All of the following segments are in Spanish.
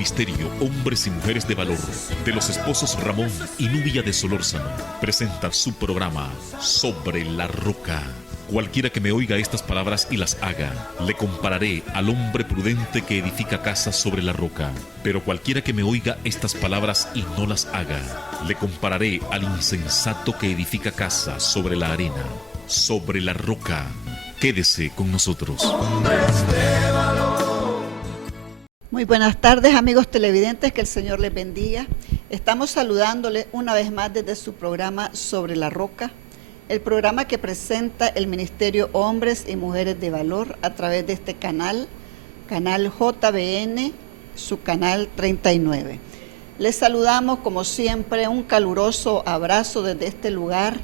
Ministerio Hombres y Mujeres de Valor de los esposos Ramón y Nubia de Solórzano presenta su programa Sobre la Roca. Cualquiera que me oiga estas palabras y las haga, le compararé al hombre prudente que edifica casa sobre la roca. Pero cualquiera que me oiga estas palabras y no las haga, le compararé al insensato que edifica casa sobre la arena, sobre la roca. Quédese con nosotros. Muy buenas tardes, amigos televidentes, que el Señor les bendiga. Estamos saludándoles una vez más desde su programa Sobre la Roca, el programa que presenta el Ministerio Hombres y Mujeres de Valor a través de este canal JBN, su canal 39. Les saludamos como siempre, un caluroso abrazo desde este lugar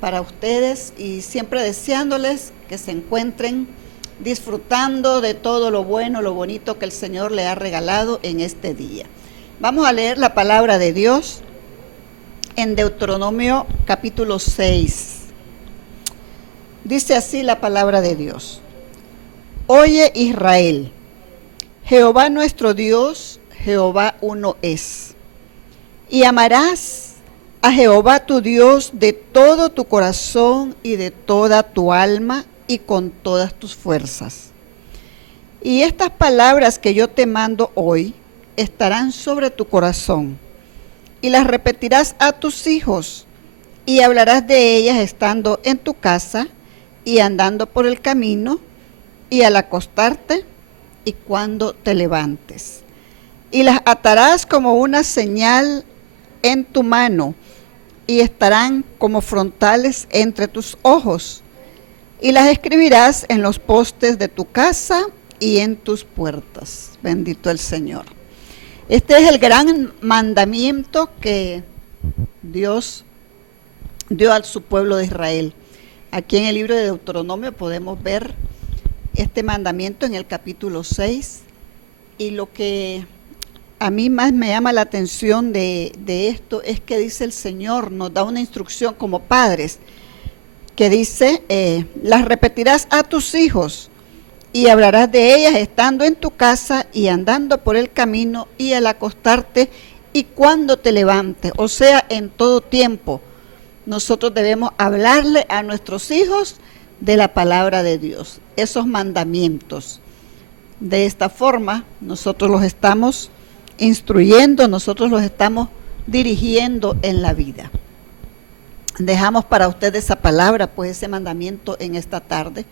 para ustedes y siempre deseándoles que se encuentren disfrutando de todo lo bueno, lo bonito que el Señor le ha regalado en este día. Vamos a leer la palabra de Dios en Deuteronomio capítulo 6. Dice así la palabra de Dios: Oye Israel, Jehová nuestro Dios, Jehová uno es. Y amarás a Jehová tu Dios de todo tu corazón y de toda tu alma y con todas tus fuerzas. Y estas palabras que yo te mando hoy estarán sobre tu corazón, y las repetirás a tus hijos, y hablarás de ellas estando en tu casa, y andando por el camino, y al acostarte, y cuando te levantes. Y las atarás como una señal en tu mano, y estarán como frontales entre tus ojos, y las escribirás en los postes de tu casa y en tus puertas. Bendito el Señor. Este es el gran mandamiento que Dios dio a su pueblo de Israel. Aquí en el libro de Deuteronomio podemos ver este mandamiento en el capítulo 6, y lo que a mí más me llama la atención de esto es que dice el Señor, nos da una instrucción como padres, que dice, las repetirás a tus hijos y hablarás de ellas estando en tu casa y andando por el camino y al acostarte y cuando te levantes, o sea, en todo tiempo. Nosotros debemos hablarle a nuestros hijos de la palabra de Dios, esos mandamientos. De esta forma, nosotros los estamos instruyendo, nosotros los estamos dirigiendo en la vida. Dejamos para ustedes esa palabra, pues ese mandamiento en esta tarde,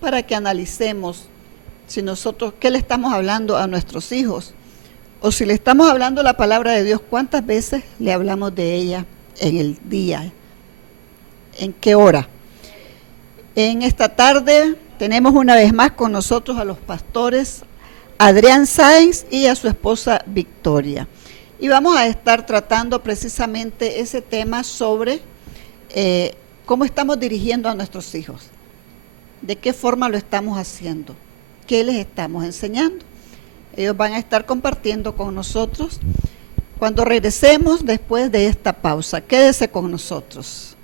para que analicemos si nosotros, qué le estamos hablando a nuestros hijos, o si le estamos hablando la palabra de Dios, cuántas veces le hablamos de ella en el día, en qué hora. En esta tarde tenemos una vez más con nosotros a los pastores Adrián Sáenz y a su esposa Victoria. Y vamos a estar tratando precisamente ese tema sobre cómo estamos dirigiendo a nuestros hijos, de qué forma lo estamos haciendo, qué les estamos enseñando. Ellos van a estar compartiendo con nosotros cuando regresemos después de esta pausa. Quédese con nosotros.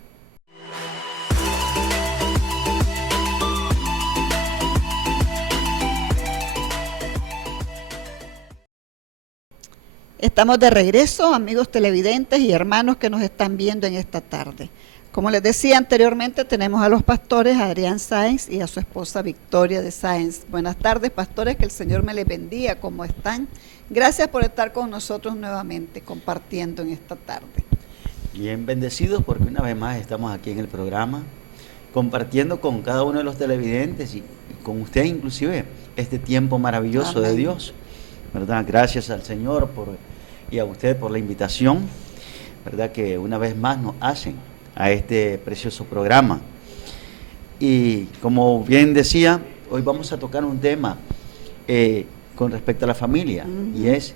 Estamos de regreso, amigos televidentes y hermanos que nos están viendo en esta tarde. Como les decía anteriormente, tenemos a los pastores Adrián Sáenz y a su esposa Victoria de Sáenz. Buenas tardes, pastores, que el Señor me les bendiga. ¿Cómo están? Gracias por estar con nosotros nuevamente, compartiendo en esta tarde. Bien bendecidos porque una vez más estamos aquí en el programa, compartiendo con cada uno de los televidentes y con usted inclusive este tiempo maravilloso. Amén. De Dios, ¿verdad? Gracias al Señor y a usted por la invitación, ¿verdad? Que una vez más nos hacen a este precioso programa. Y como bien decía, hoy vamos a tocar un tema con respecto a la familia, y es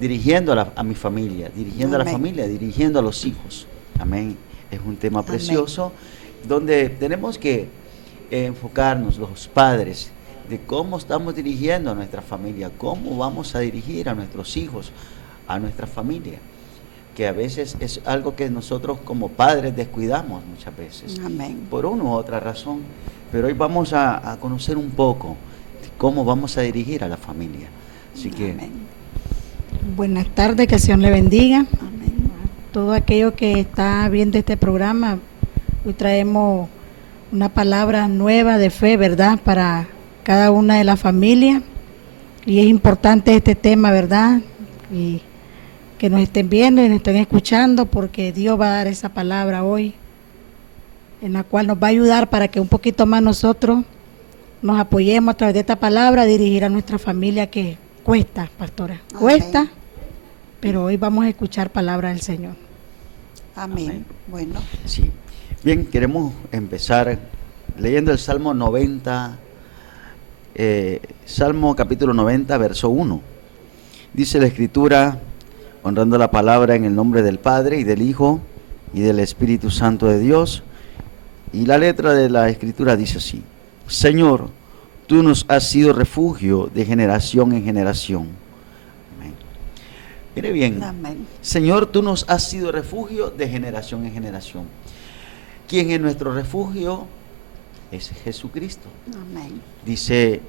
dirigiendo a mi familia, dirigiendo Amén. A la familia, dirigiendo a los hijos. Amén. Es un tema precioso. Amén. Donde tenemos que enfocarnos los padres de cómo estamos dirigiendo a nuestra familia, cómo vamos a dirigir a nuestros hijos, a nuestra familia, que a veces es algo que nosotros como padres descuidamos muchas veces. Amén. Por una u otra razón. Pero hoy vamos a conocer un poco de cómo vamos a dirigir a la familia. Así que... Amén. Buenas tardes, que el Señor le bendiga. Amén. Todo aquello que está viendo este programa, hoy traemos una palabra nueva de fe, ¿verdad? Para cada una de las familias. Y es importante este tema, ¿verdad? Y que nos estén viendo y nos estén escuchando, porque Dios va a dar esa palabra hoy, en la cual nos va a ayudar para que un poquito más nosotros nos apoyemos a través de esta palabra a dirigir a nuestra familia, que cuesta, pastora, Amén. cuesta, pero hoy vamos a escuchar palabra del Señor. Amén. Amén. Bueno, Sí. Bien, queremos empezar leyendo el Salmo 90, Salmo capítulo 90, verso 1. Dice la Escritura, honrando la palabra en el nombre del Padre y del Hijo y del Espíritu Santo de Dios. Y la letra de la Escritura dice así: Señor, tú nos has sido refugio de generación en generación. Amén. Mire bien, amén. Señor, tú nos has sido refugio de generación en generación. ¿Quién es nuestro refugio? Es Jesucristo. Amén. Dice,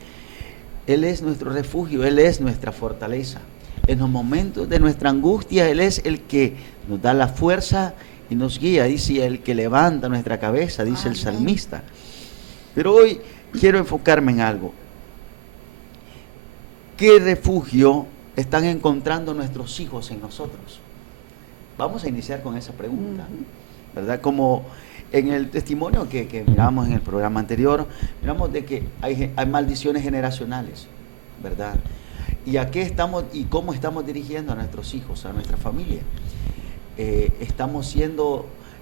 Él es nuestro refugio, Él es nuestra fortaleza. En los momentos de nuestra angustia, Él es el que nos da la fuerza y nos guía. Dice, el que levanta nuestra cabeza, dice el Amén. salmista. Pero hoy quiero enfocarme en algo. ¿Qué refugio están encontrando nuestros hijos en nosotros? Vamos a iniciar con esa pregunta, ¿verdad? Como en el testimonio que miramos en el programa anterior, miramos de que hay maldiciones generacionales, ¿verdad? ¿Y a qué estamos y cómo estamos dirigiendo a nuestros hijos, a nuestra familia?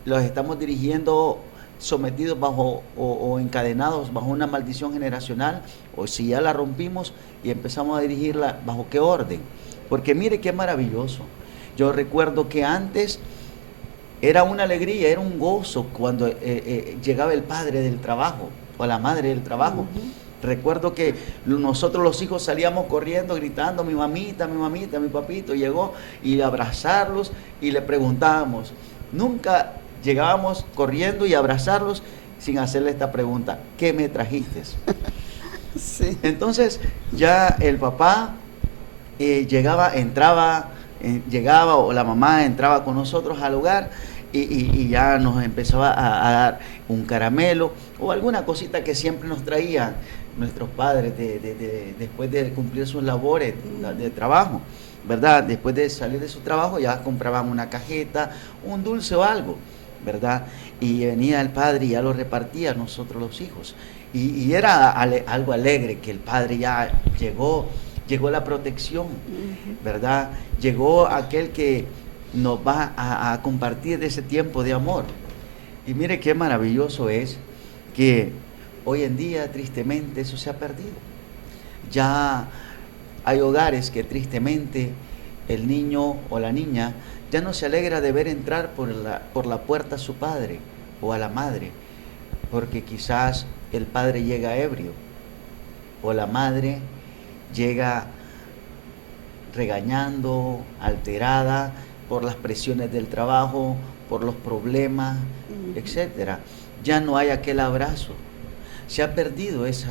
Los estamos dirigiendo sometidos bajo o encadenados bajo una maldición generacional, o si ya la rompimos y empezamos a dirigirla, ¿bajo qué orden? Porque mire qué maravilloso. Yo recuerdo que antes era una alegría, era un gozo cuando llegaba el padre del trabajo o la madre del trabajo. Recuerdo que nosotros los hijos salíamos corriendo, gritando, mi mamita, mi papito llegó, y abrazarlos y le preguntábamos. Nunca llegábamos corriendo y abrazarlos sin hacerle esta pregunta: ¿qué me trajiste? Sí. Entonces ya el papá llegaba o la mamá entraba con nosotros al hogar y ya nos empezaba a dar un caramelo o alguna cosita que siempre nos traían nuestros padres después de cumplir sus labores de trabajo, ¿verdad? Después de salir de su trabajo ya compraban una cajeta, un dulce o algo, ¿verdad? Y venía el padre y ya lo repartía a nosotros los hijos. Y era algo alegre que el padre ya llegó la protección, ¿verdad? Llegó aquel que nos va a compartir de ese tiempo de amor. Y mire qué maravilloso es que hoy en día tristemente eso se ha perdido. Ya hay hogares que tristemente el niño o la niña ya no se alegra de ver entrar por la puerta a su padre o a la madre, porque quizás el padre llega ebrio o la madre llega regañando, alterada por las presiones del trabajo, por los problemas, etcétera. Ya no hay aquel abrazo. Se ha perdido eso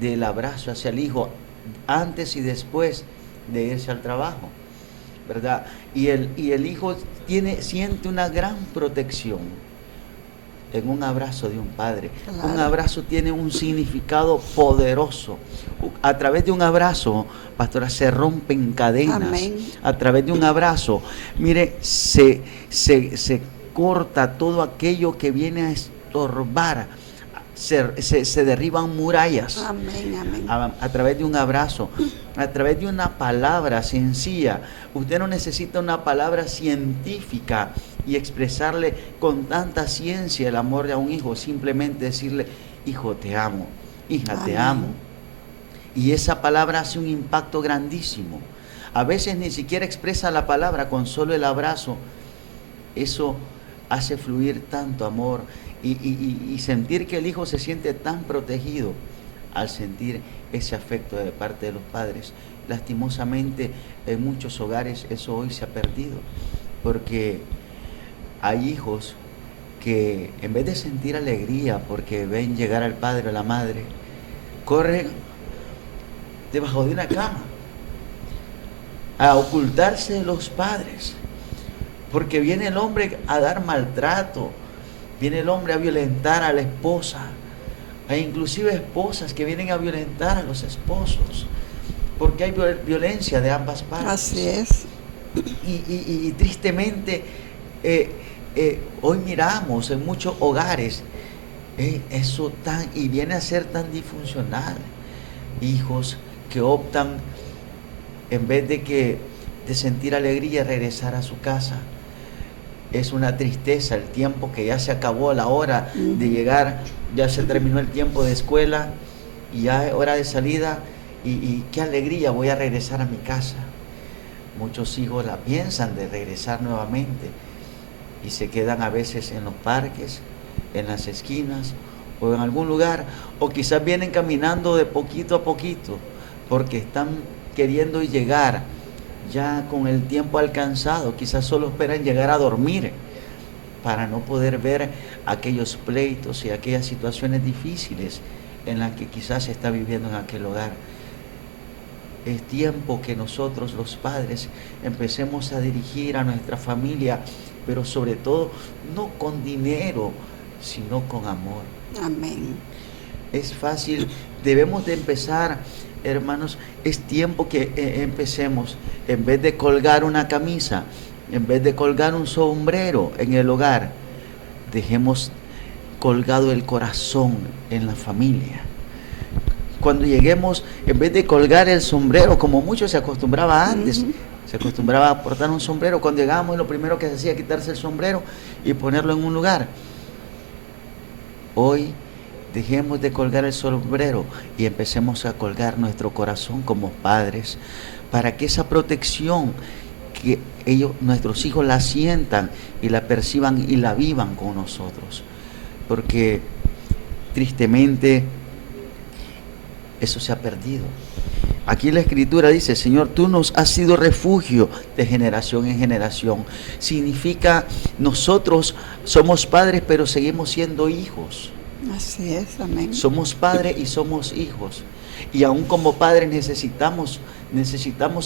del abrazo hacia el hijo antes y después de irse al trabajo, ¿verdad? Y el hijo siente una gran protección en un abrazo de un padre. Claro. Un abrazo tiene un significado poderoso. A través de un abrazo, pastora, se rompen cadenas. Amén. A través de un abrazo, mire, se corta todo aquello que viene a estorbar. Se derriban murallas. Amén, amén. A través de un abrazo, a través de una palabra sencilla. Usted no necesita una palabra científica y expresarle con tanta ciencia el amor a un hijo, simplemente decirle: hijo, te amo, hija, Amén. te amo. Y esa palabra hace un impacto grandísimo. A veces ni siquiera expresa la palabra, con solo el abrazo, eso hace fluir tanto amor y sentir que el hijo se siente tan protegido al sentir ese afecto de parte de los padres. Lastimosamente, en muchos hogares eso hoy se ha perdido, porque hay hijos que en vez de sentir alegría porque ven llegar al padre o a la madre, corren debajo de una cama a ocultarse de los padres, porque viene el hombre a dar maltrato, viene el hombre a violentar a la esposa. Hay inclusive esposas que vienen a violentar a los esposos, porque hay violencia de ambas partes. Así es. Y tristemente, hoy miramos en muchos hogares eso y viene a ser tan disfuncional. Hijos que optan, en vez de sentir alegría, regresar a su casa. Es una tristeza el tiempo que ya se acabó, la hora de llegar, ya se terminó el tiempo de escuela y ya es hora de salida, y qué alegría, voy a regresar a mi casa. Muchos hijos la piensan de regresar nuevamente y se quedan a veces en los parques, en las esquinas o en algún lugar, o quizás vienen caminando de poquito a poquito porque están queriendo llegar ya con el tiempo alcanzado. Quizás solo esperan llegar a dormir para no poder ver aquellos pleitos y aquellas situaciones difíciles en las que quizás se está viviendo en aquel hogar. Es tiempo que nosotros los padres empecemos a dirigir a nuestra familia, pero sobre todo no con dinero, sino con amor. Amén. Es fácil, debemos de empezar, hermanos, es tiempo que empecemos, en vez de colgar una camisa, en vez de colgar un sombrero en el hogar, dejemos colgado el corazón en la familia. Cuando lleguemos, en vez de colgar el sombrero, como mucho se acostumbraba antes, se acostumbraba a portar un sombrero, cuando llegábamos lo primero que se hacía era quitarse el sombrero y ponerlo en un lugar. Hoy dejemos de colgar el sombrero y empecemos a colgar nuestro corazón como padres, para que esa protección que nuestros hijos la sientan y la perciban y la vivan con nosotros, porque tristemente eso se ha perdido. Aquí la Escritura dice: Señor, tú nos has sido refugio de generación en generación. Significa, nosotros somos padres, pero seguimos siendo hijos. Así es, amén. Somos padres y somos hijos. Y aún como padres necesitamos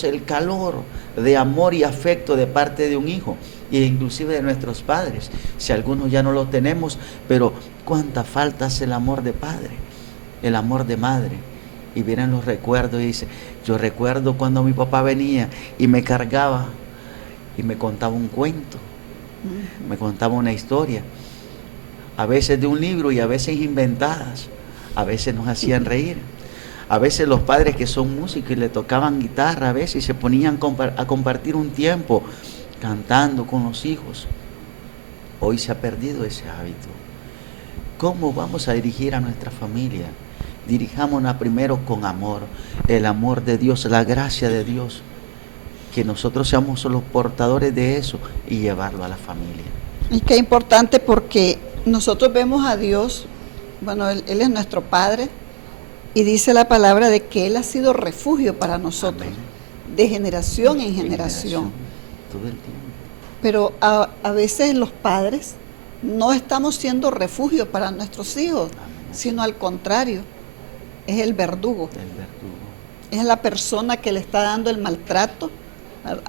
el calor de amor y afecto de parte de un hijo, e inclusive de nuestros padres. Si algunos ya no lo tenemos, pero cuánta falta hace el amor de padre, el amor de madre. Y vienen los recuerdos y dice: yo recuerdo cuando mi papá venía y me cargaba y me contaba un cuento, me contaba una historia, a veces de un libro y a veces inventadas, a veces nos hacían reír. A veces los padres que son músicos y le tocaban guitarra, a veces se ponían a compartir un tiempo cantando con los hijos. Hoy se ha perdido ese hábito. ¿Cómo vamos a dirigir a nuestra familia? Dirijámonos primero con amor, el amor de Dios, la gracia de Dios, que nosotros seamos los portadores de eso y llevarlo a la familia. Y qué importante, porque nosotros vemos a Dios, bueno, Él es nuestro Padre, y dice la palabra de que Él ha sido refugio para nosotros, amén, de generación en generación. Todo el tiempo. Pero a veces los padres no estamos siendo refugio para nuestros hijos, amén, sino al contrario. Es el verdugo. Es la persona que le está dando el maltrato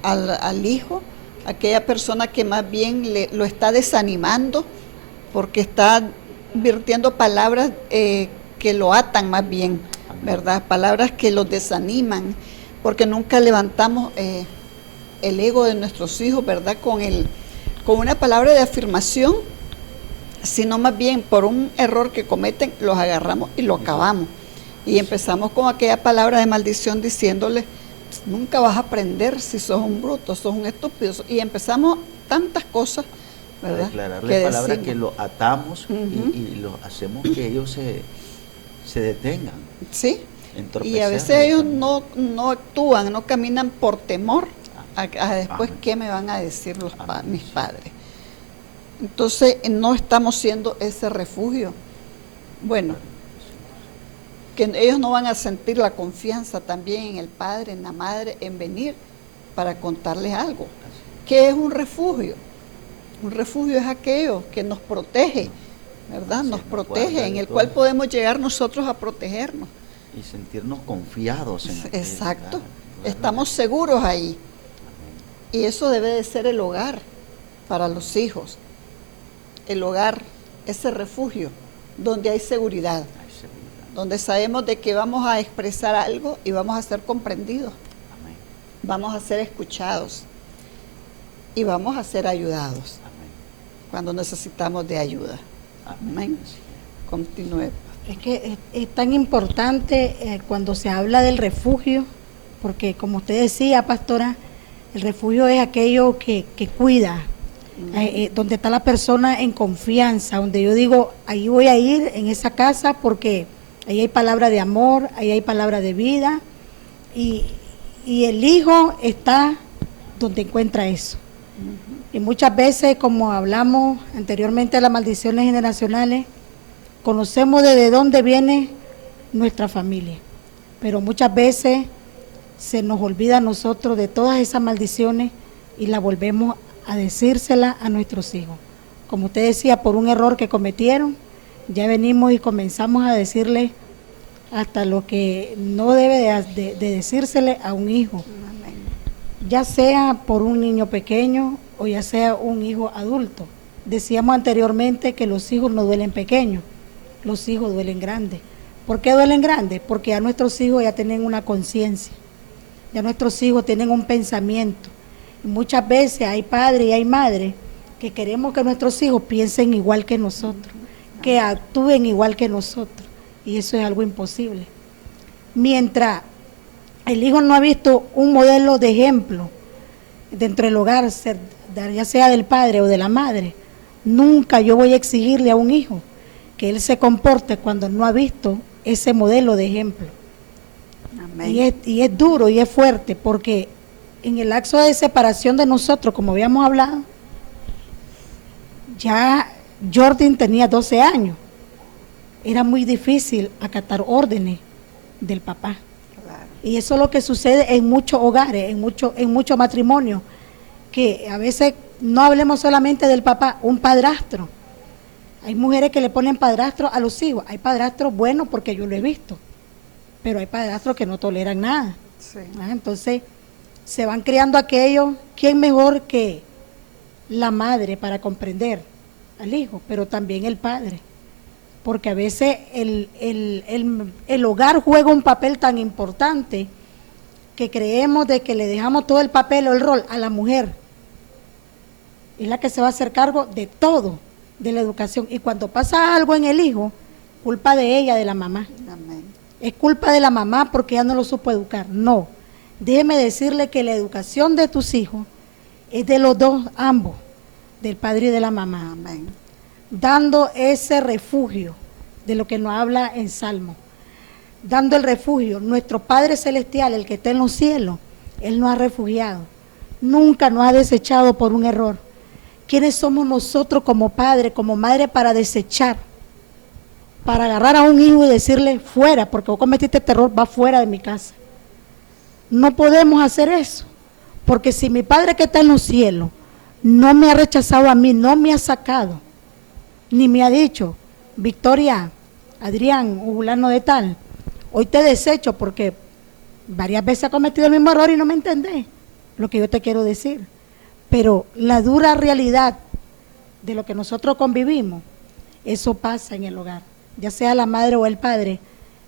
al hijo, aquella persona que más bien lo está desanimando, porque está virtiendo palabras que lo atan más bien, ¿verdad? Palabras que los desaniman, porque nunca levantamos el ego de nuestros hijos, ¿verdad? Con una palabra de afirmación, sino más bien por un error que cometen, los agarramos y lo acabamos. Y empezamos con aquella palabra de maldición diciéndole: nunca vas a aprender si sos un bruto, sos un estúpido. Y empezamos tantas cosas, ¿verdad? Declararle palabras que lo atamos, y lo hacemos que ellos se detengan. Sí. Y a veces ellos no actúan, no caminan por temor a después qué me van a decir mis padres. Entonces no estamos siendo ese refugio. Bueno, que ellos no van a sentir la confianza también en el padre, en la madre, en venir para contarles algo. ¿Qué es un refugio? Un refugio es aquello que nos protege, ¿verdad? Nos protege, en el cual podemos llegar nosotros a protegernos. Y sentirnos confiados en Exacto. Estamos seguros ahí. Y eso debe de ser el hogar para los hijos. El hogar, ese refugio donde hay seguridad, donde sabemos de que vamos a expresar algo y vamos a ser comprendidos. Amén. Vamos a ser escuchados y vamos a ser ayudados Amén. cuando necesitamos de ayuda. Amén. Continúe. Es que es tan importante cuando se habla del refugio, porque como usted decía, pastora, el refugio es aquello que cuida, donde está la persona en confianza, donde yo digo, ahí voy a ir en esa casa porque ahí hay palabra de amor, ahí hay palabra de vida, y el hijo está donde encuentra eso. Y muchas veces, como hablamos anteriormente de las maldiciones generacionales, conocemos desde dónde viene nuestra familia, pero muchas veces se nos olvida a nosotros de todas esas maldiciones y la volvemos a decírsela a nuestros hijos. Como usted decía, por un error que cometieron, ya venimos y comenzamos a decirle hasta lo que no debe de decírsele a un hijo, ya sea por un niño pequeño o ya sea un hijo adulto. Decíamos anteriormente que los hijos no duelen pequeños, los hijos duelen grandes. ¿Por qué duelen grandes? Porque ya nuestros hijos ya tienen una conciencia, ya nuestros hijos tienen un pensamiento. Y muchas veces hay padres y hay madres que queremos que nuestros hijos piensen igual que nosotros, que actúen igual que nosotros, y eso es algo imposible. Mientras el hijo no ha visto un modelo de ejemplo dentro del hogar, ya sea del padre o de la madre, nunca yo voy a exigirle a un hijo que él se comporte cuando no ha visto ese modelo de ejemplo. Amén. Y es duro y es fuerte, porque en el lapso de separación de nosotros, como habíamos hablado, ya Jordan tenía 12 años. Era muy difícil acatar órdenes del papá. Claro. Y eso es lo que sucede en muchos hogares, en muchos matrimonios, que a veces no hablemos solamente del papá, un padrastro. Hay mujeres que le ponen padrastro a los hijos. Hay padrastros buenos porque yo lo he visto, pero hay padrastros que no toleran nada. Sí. Entonces se van creando aquellos, ¿quién mejor que la madre para comprender al hijo? Pero también el padre, porque a veces el hogar juega un papel tan importante que creemos de que le dejamos todo el papel o el rol a la mujer. Es la que se va a hacer cargo de todo, de la educación, y cuando pasa algo en el hijo, culpa de ella, de la mamá. Amén. Es culpa de la mamá porque ella no lo supo educar. No, déjeme decirle que la educación de tus hijos es de los dos, ambos, del padre y de la mamá. Amén. Dando ese refugio de lo que nos habla en Salmo, dando el refugio. Nuestro Padre Celestial, el que está en los cielos, Él nos ha refugiado, nunca nos ha desechado por un error. ¿Quiénes somos nosotros como padre, como madre, para desechar, para agarrar a un hijo y decirle fuera, porque vos cometiste este error, va fuera de mi casa? No podemos hacer eso, porque si mi Padre que está en los cielos no me ha rechazado a mí, no me ha sacado, ni me ha dicho, Victoria, Adrián, o fulano de tal, hoy te desecho porque varias veces ha cometido el mismo error y no me entendés lo que yo te quiero decir. Pero la dura realidad de lo que nosotros convivimos, eso pasa en el hogar. Ya sea la madre o el padre,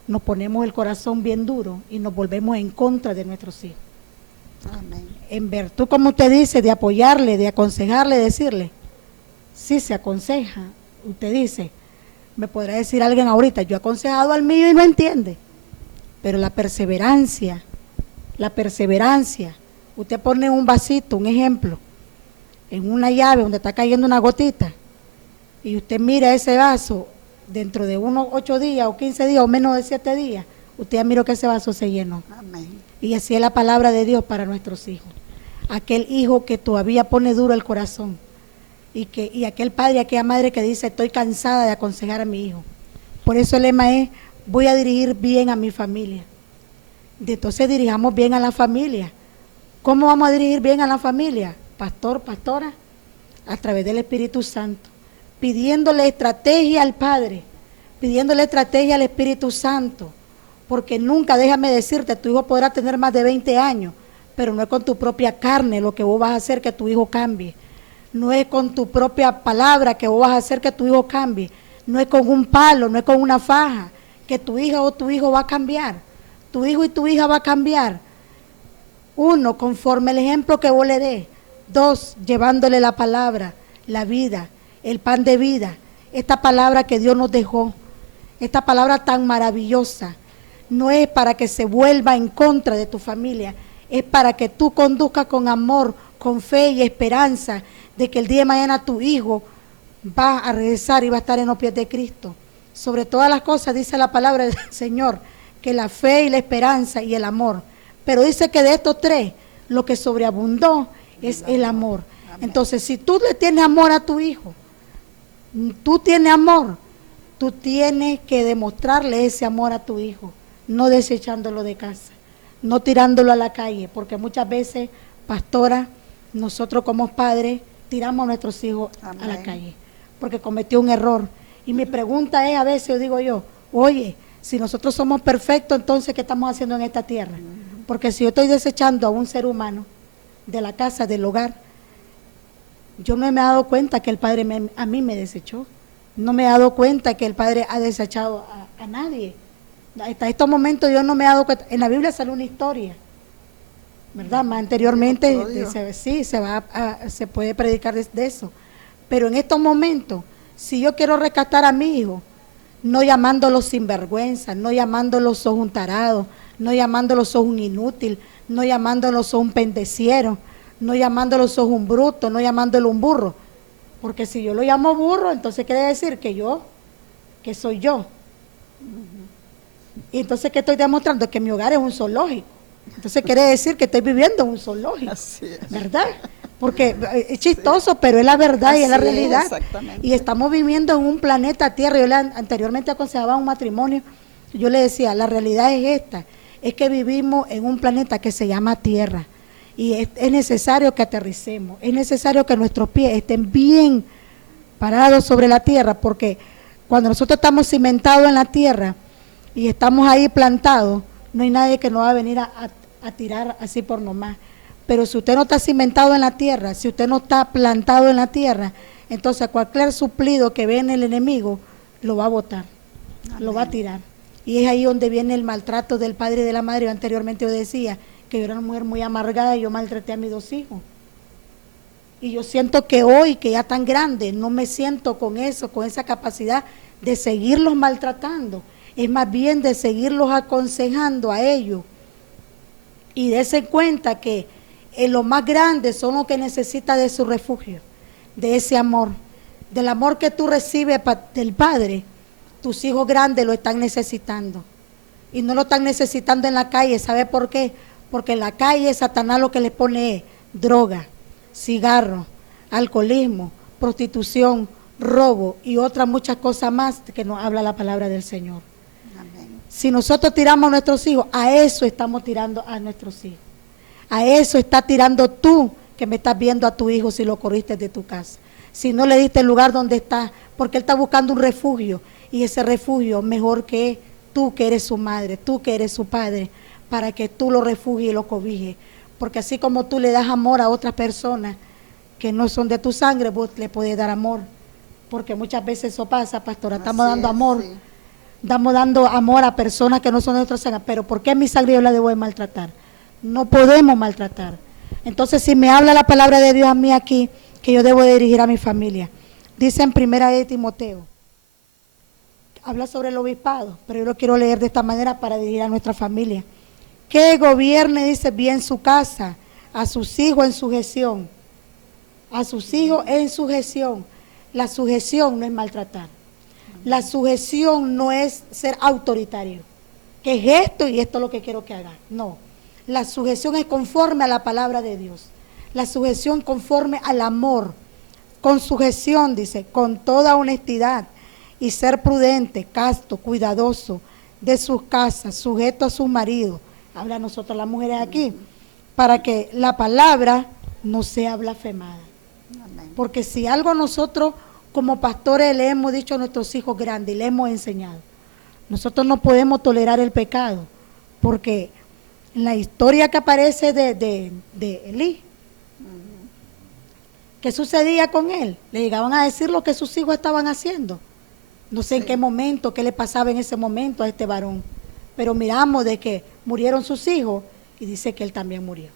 nos ponemos el corazón bien duro y nos volvemos en contra de nuestros hijos. Amén. En virtud, como usted dice, de apoyarle, de aconsejarle, decirle, sí se aconseja. Usted dice, me podrá decir alguien ahorita, yo he aconsejado al mío y no entiende. Pero la perseverancia, usted pone un vasito, un ejemplo, en una llave donde está cayendo una gotita, y usted mira ese vaso, dentro de unos 8 días o 15 días o menos de 7 días, usted ya miró que ese vaso se llenó. Amén. Y así es la palabra de Dios para nuestros hijos. Aquel hijo que todavía pone duro el corazón, y aquel padre y aquella madre que dice, estoy cansada de aconsejar a mi hijo. Por eso el lema es, voy a dirigir bien a mi familia. Entonces dirijamos bien a la familia. ¿Cómo vamos a dirigir bien a la familia? Pastor, pastora, a través del Espíritu Santo, pidiéndole estrategia al Padre, pidiéndole estrategia al Espíritu Santo, porque nunca, déjame decirte, tu hijo podrá tener más de 20 años, pero no es con tu propia carne lo que vos vas a hacer que tu hijo cambie. No es con tu propia palabra que vos vas a hacer que tu hijo cambie. No es con un palo, no es con una faja que tu hija o tu hijo va a cambiar. Tu hijo y tu hija va a cambiar. 1, conforme el ejemplo que vos le des. 2, llevándole la palabra, la vida, el pan de vida. Esta palabra que Dios nos dejó, esta palabra tan maravillosa, no es para que se vuelva en contra de tu familia, es para que tú conduzcas con amor, con fe y esperanza de que el día de mañana tu hijo va a regresar y va a estar en los pies de Cristo. Sobre todas las cosas dice la palabra del Señor, que la fe y la esperanza y el amor. Pero dice que de estos 3, lo que sobreabundó es el amor. Entonces, si tú le tienes amor a tu hijo, tú tienes amor, tú tienes que demostrarle ese amor a tu hijo, no desechándolo de casa, no tirándolo a la calle, porque muchas veces, pastora, nosotros como padres tiramos a nuestros hijos a la calle, porque cometió un error. Y mi pregunta es, a veces digo yo, oye, si nosotros somos perfectos, entonces, ¿qué estamos haciendo en esta tierra? Porque si yo estoy desechando a un ser humano de la casa, del hogar, yo no me he dado cuenta que el Padre a mí me desechó. No me he dado cuenta que el Padre ha desechado a nadie. Hasta estos momentos yo no me he dado cuenta. En la Biblia sale una historia, ¿verdad? Más anteriormente, se puede predicar de eso. Pero en estos momentos, si yo quiero rescatar a mi hijo, no llamándolo sinvergüenza, no llamándolo sos un tarado, no llamándolo sos un inútil, no llamándolo sos un pendeciero, no llamándolo sos un bruto, no llamándolo un burro. Porque si yo lo llamo burro, entonces quiere decir que soy yo. Y entonces, ¿qué estoy demostrando? Que mi hogar es un zoológico. Entonces quiere decir que estoy viviendo en un zoológico, ¿verdad? Porque es chistoso, pero es la verdad y es la realidad. Y estamos viviendo en un planeta Tierra. Yo anteriormente aconsejaba un matrimonio, yo le decía, la realidad es esta, es que vivimos en un planeta que se llama Tierra. Y es necesario que aterricemos, es necesario que nuestros pies estén bien parados sobre la tierra, porque cuando nosotros estamos cimentados en la tierra y estamos ahí plantados, no hay nadie que nos va a venir a tirar así por nomás. Pero si usted no está cimentado en la tierra, si usted no está plantado en la tierra, entonces cualquier suplido que ve en el enemigo, lo va a botar, lo va a tirar. Y es ahí donde viene el maltrato del padre y de la madre. Yo anteriormente yo decía que yo era una mujer muy amargada y yo maltraté a mis 2 hijos. Y yo siento que hoy, que ya tan grande, no me siento con eso, con esa capacidad de seguirlos maltratando. Es más bien de seguirlos aconsejando a ellos. Y darse cuenta que lo más grande son los que necesitan de su refugio, de ese amor, del amor que tú recibes del Padre. Tus hijos grandes lo están necesitando. Y no lo están necesitando en la calle. ¿Sabe por qué? Porque en la calle Satanás lo que les pone es droga, cigarro, alcoholismo, prostitución, robo y otras muchas cosas más que nos habla la palabra del Señor. Amén. Si nosotros tiramos a nuestros hijos, a eso estamos tirando a nuestros hijos. A eso estás tirando tú, que me estás viendo a tu hijo si lo corriste de tu casa. Si no le diste el lugar donde está, porque él está buscando un refugio, y ese refugio mejor que tú, que eres su madre, tú que eres su padre, para que tú lo refugies y lo cobijes. Porque así como tú le das amor a otras personas que no son de tu sangre, vos le podés dar amor. Porque muchas veces eso pasa, pastora, estamos dando amor, estamos dando amor a personas que no son de nuestra sangre. Pero ¿por qué mi sangre yo la debo de maltratar? No podemos maltratar. Entonces, si me habla la palabra de Dios a mí aquí, que yo debo de dirigir a mi familia. Dice en 1 de Timoteo, habla sobre el obispado, pero yo lo quiero leer de esta manera para dirigir a nuestra familia. Que gobierne, dice, bien su casa, a sus hijos en sujeción. A sus hijos en sujeción. La sujeción no es maltratar. La sujeción no es ser autoritario. Que es esto y esto es lo que quiero que haga. No. La sujeción es conforme a la palabra de Dios. La sujeción conforme al amor. Con sujeción, dice, con toda honestidad y ser prudente, casto, cuidadoso de sus casas, sujeto a sus maridos. Habla a nosotros las mujeres aquí, para que la palabra no sea blasfemada. Amén. Porque si algo nosotros como pastores le hemos dicho a nuestros hijos grandes y le hemos enseñado, nosotros no podemos tolerar el pecado, porque En la historia que aparece de Elí. ¿Qué sucedía con él? Le llegaban a decir lo que sus hijos estaban haciendo. No sé en qué momento, qué le pasaba en ese momento a este varón. Pero miramos de que murieron sus hijos y dice que él también murió.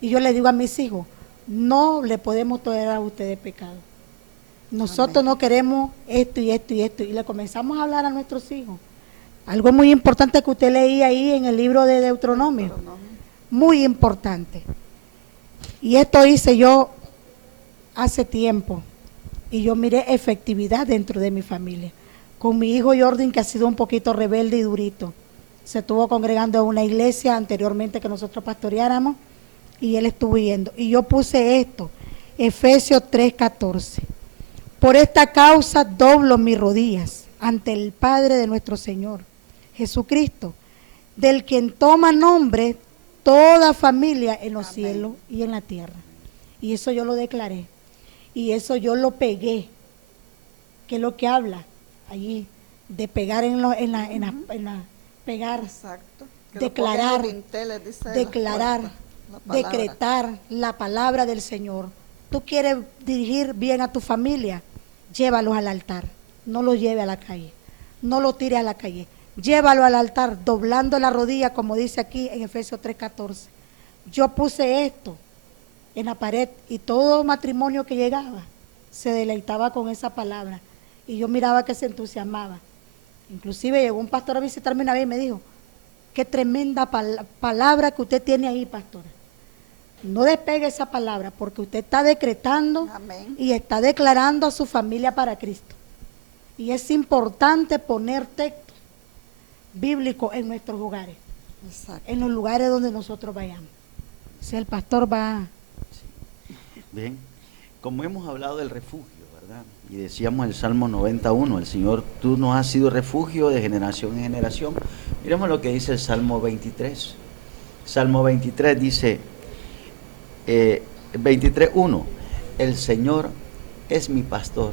Y yo le digo a mis hijos, no le podemos tolerar a ustedes pecado. Nosotros no queremos esto y esto y esto. Y le comenzamos a hablar a nuestros hijos. Algo muy importante que usted leía ahí en el libro de Deuteronomio. Muy importante. Y esto hice yo hace tiempo. Y yo miré efectividad dentro de mi familia. Con mi hijo Jordan, que ha sido un poquito rebelde y durito. Se estuvo congregando en una iglesia anteriormente que nosotros pastoreáramos. Y él estuvo yendo. Y yo puse esto, Efesios 3:14. Por esta causa doblo mis rodillas ante el Padre de nuestro Señor, Jesucristo, del quien toma nombre toda familia en los cielos y en la tierra. Y eso yo lo declaré. Y eso yo lo pegué. Que es lo que habla allí, de pegar pegar, Exacto. Que declarar, lo pongan en los dinteles, dice declarar, la palabra. decretar la palabra del Señor. Tú quieres dirigir bien a tu familia, llévalos al altar, no los lleve a la calle, no los tire a la calle, llévalo al altar, doblando la rodilla, como dice aquí en Efesios 3:14. Yo puse esto en la pared y todo matrimonio que llegaba se deleitaba con esa palabra y yo miraba que se entusiasmaba. Inclusive llegó un pastor a visitarme una vez y me dijo, qué tremenda palabra que usted tiene ahí, pastora. No despegue esa palabra porque usted está decretando y está declarando a su familia para Cristo. Y es importante poner texto bíblico en nuestros lugares, en los lugares donde nosotros vayamos. Si el pastor va... Bien, como hemos hablado del refugio, ¿verdad? Y decíamos el Salmo 91, el Señor, tú nos has sido refugio de generación en generación. Miremos lo que dice el Salmo 23. Salmo 23 dice... 23:1, el Señor es mi pastor,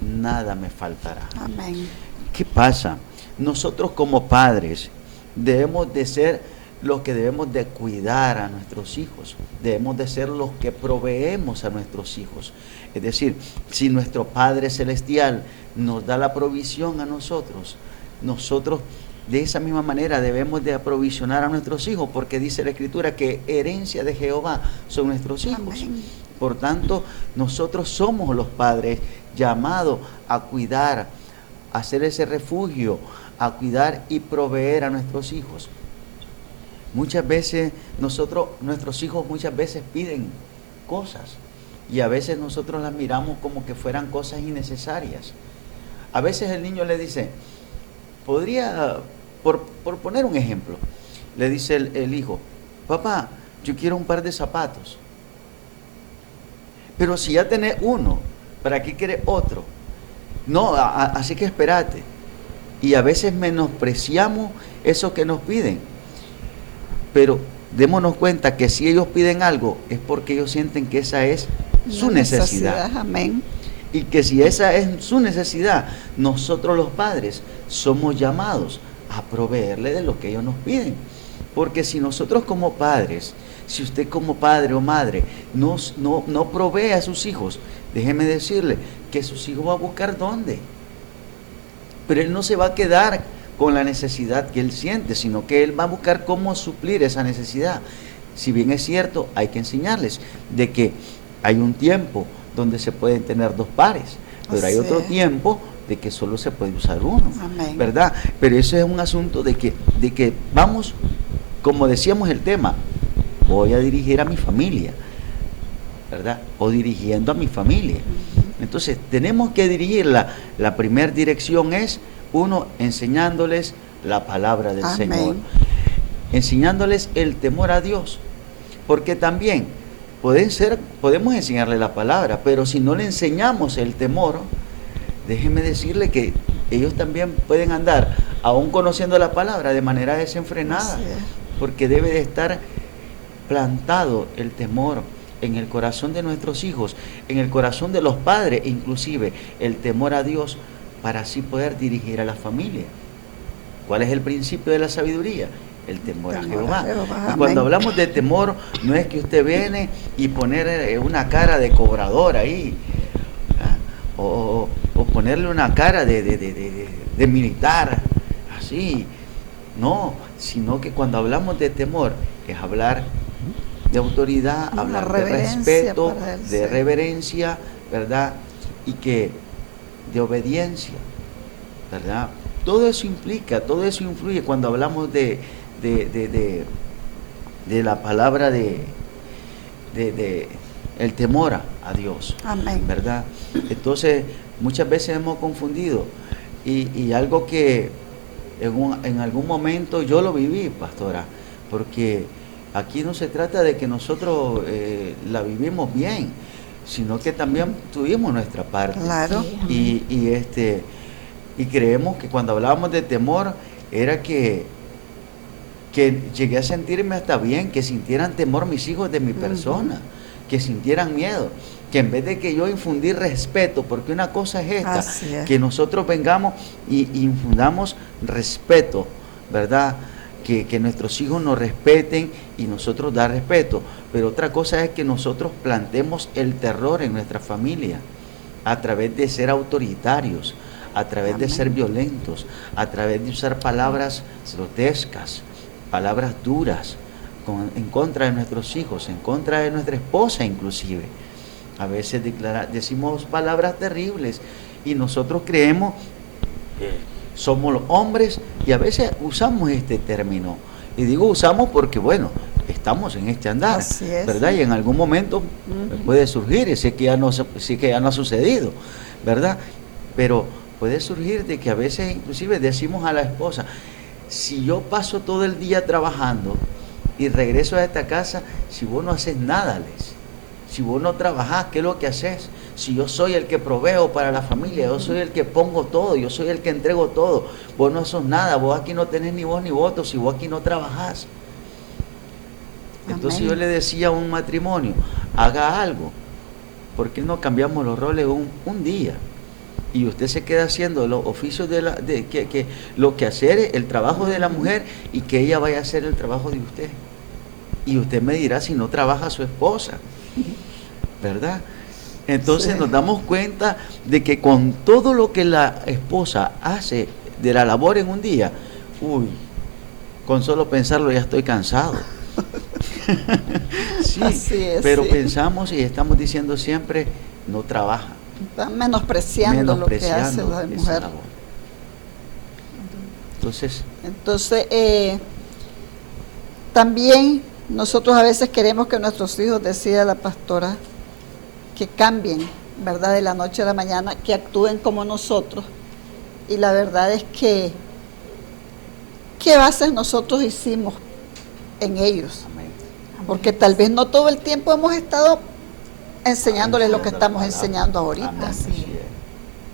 nada me faltará. Amén. ¿Qué pasa? Nosotros como padres debemos de ser los que debemos de cuidar a nuestros hijos, debemos de ser los que proveemos a nuestros hijos. Es decir, si nuestro Padre Celestial nos da la provisión a nosotros, nosotros de esa misma manera debemos de aprovisionar a nuestros hijos, porque dice la Escritura que herencia de Jehová son nuestros hijos. Amén. Por tanto, nosotros somos los padres llamados a cuidar, a hacer ese refugio, a cuidar y proveer a nuestros hijos. Muchas veces nuestros hijos muchas veces piden cosas y a veces nosotros las miramos como que fueran cosas innecesarias. A veces el niño le dice, podría, por poner un ejemplo, le dice el hijo, papá, yo quiero un par de zapatos. Pero si ya tenés uno, ¿para qué quieres otro? No, así que espérate. Y a veces menospreciamos eso que nos piden. Pero démonos cuenta que si ellos piden algo, es porque ellos sienten que esa es su necesidad. Amén. Y que si esa es su necesidad, nosotros los padres somos llamados a proveerle de lo que ellos nos piden. Porque si nosotros como padres, si usted como padre o madre no provee a sus hijos, déjeme decirle que sus hijos van a buscar dónde. Pero él no se va a quedar con la necesidad que él siente, sino que él va a buscar cómo suplir esa necesidad. Si bien es cierto, hay que enseñarles de que hay un tiempo donde se pueden tener dos pares, pero hay otro tiempo de que solo se puede usar uno. Amén. ¿Verdad? Pero eso es un asunto de que vamos, como decíamos el tema, voy a dirigir a mi familia, ¿verdad? O dirigiendo a mi familia. Entonces, tenemos que dirigirla. La primera dirección es, uno, enseñándoles la palabra del Amén. Señor, enseñándoles el temor a Dios, porque también podemos enseñarle la palabra, pero si no le enseñamos el temor, déjeme decirle que ellos también pueden andar, aún conociendo la palabra, de manera desenfrenada, porque debe de estar plantado el temor en el corazón de nuestros hijos, en el corazón de los padres, inclusive el temor a Dios, para así poder dirigir a la familia. ¿Cuál es el principio de la sabiduría? el temor a Temor a Jehová. Jehová, Y amén. cuando hablamos de temor, no es que usted viene y poner una cara de cobrador ahí, ¿ah? O ponerle una cara de militar, así. No, sino que cuando hablamos de temor, es hablar de autoridad, Una hablar de reverencia respeto, para él, de sí. reverencia, ¿verdad? Y que de obediencia, ¿verdad? Todo eso implica, todo eso influye cuando hablamos de la palabra de el temor a Dios, Amén. ¿verdad? Entonces, muchas veces hemos confundido y algo que en algún momento yo lo viví, pastora, porque aquí no se trata de que nosotros la vivimos bien, sino que también tuvimos nuestra parte. Claro. Sí. Y creemos que cuando hablábamos de temor era que llegué a sentirme hasta bien, que sintieran temor mis hijos de mi persona, que sintieran miedo, que en vez de que yo infundir respeto, porque una cosa es esta, Así es. que nosotros vengamos y infundamos respeto, ¿verdad? Que nuestros hijos nos respeten y nosotros dar respeto, pero otra cosa es que nosotros plantemos el terror en nuestra familia a través de ser autoritarios, a través de Amén. ser violentos, a través de usar palabras grotescas, palabras duras en contra de nuestros hijos, en contra de nuestra esposa inclusive. A veces decimos palabras terribles y nosotros creemos que somos los hombres y a veces usamos este término. Y digo usamos porque, bueno, estamos en este andar, Así es. ¿verdad? Y en algún momento puede surgir, y sé que ya no ha sucedido, ¿verdad? Pero puede surgir de que a veces inclusive decimos a la esposa, si yo paso todo el día trabajando y regreso a esta casa, si vos no haces nada, si vos no trabajás, ¿qué es lo que haces? Si yo soy el que proveo para la familia, yo soy el que pongo todo, yo soy el que entrego todo, vos no sos nada, vos aquí no tenés ni voz ni voto, si vos aquí no trabajás. Entonces Amén. yo le decía a un matrimonio, haga algo, ¿por qué no cambiamos los roles un día? Y usted se queda haciendo los oficios lo que hacer, el trabajo de la mujer, y que ella vaya a hacer el trabajo de usted. Y usted me dirá si no trabaja su esposa, ¿verdad? Entonces Sí. nos damos cuenta de que con todo lo que la esposa hace de la labor en un día, uy, con solo pensarlo ya estoy cansado. Sí, Así es, pero sí. pensamos y estamos diciendo siempre, no trabaja. Están menospreciando lo que hace Menospreciando la esa mujer. labor. Entonces, Entonces, también nosotros a veces queremos que nuestros hijos, decía la pastora, que cambien, ¿verdad? De la noche a la mañana, que actúen como nosotros. Y la verdad es que, ¿qué bases nosotros hicimos en ellos? amén. Porque tal vez no todo el tiempo hemos estado enseñándoles lo que Enseñando la estamos palabra. enseñando ahorita. Amén, Así así es. es.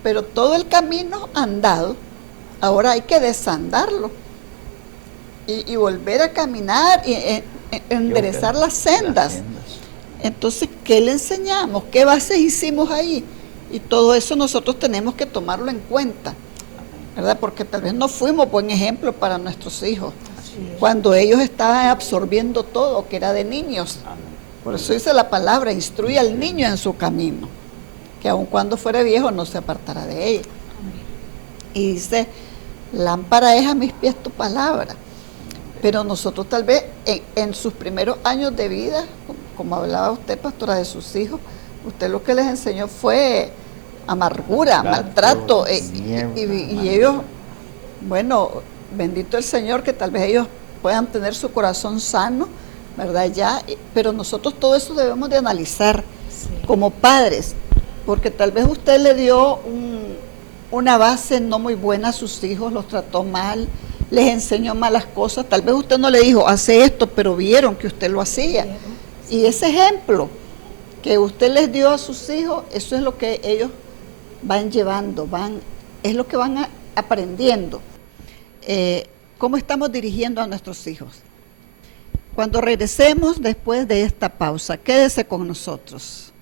Pero todo el camino andado, ahora hay que desandarlo y volver a caminar y enderezar las sendas. Entonces, ¿qué le enseñamos? ¿Qué bases hicimos ahí? Y todo eso nosotros tenemos que tomarlo en cuenta, ¿verdad? Porque tal vez no fuimos buen ejemplo para nuestros hijos, cuando ellos estaban absorbiendo todo, que era de niños. Amén. Por eso dice la palabra, instruye al niño en su camino, que aun cuando fuere viejo no se apartará de ella. Y dice, lámpara es a mis pies tu palabra. Pero nosotros tal vez en sus primeros años de vida, como hablaba usted, pastora, de sus hijos, usted lo que les enseñó fue amargura, maltrato. Y ellos, bueno, bendito el Señor, que tal vez ellos puedan tener su corazón sano, ¿verdad? Ya, pero nosotros todo eso debemos de analizar como padres, porque tal vez usted le dio una base no muy buena a sus hijos, los trató mal, les enseñó malas cosas, tal vez usted no le dijo, hace esto, pero vieron que usted lo hacía. Y ese ejemplo que usted les dio a sus hijos, eso es lo que ellos van llevando, es lo que van aprendiendo. ¿Cómo estamos dirigiendo a nuestros hijos? Cuando regresemos después de esta pausa, quédese con nosotros.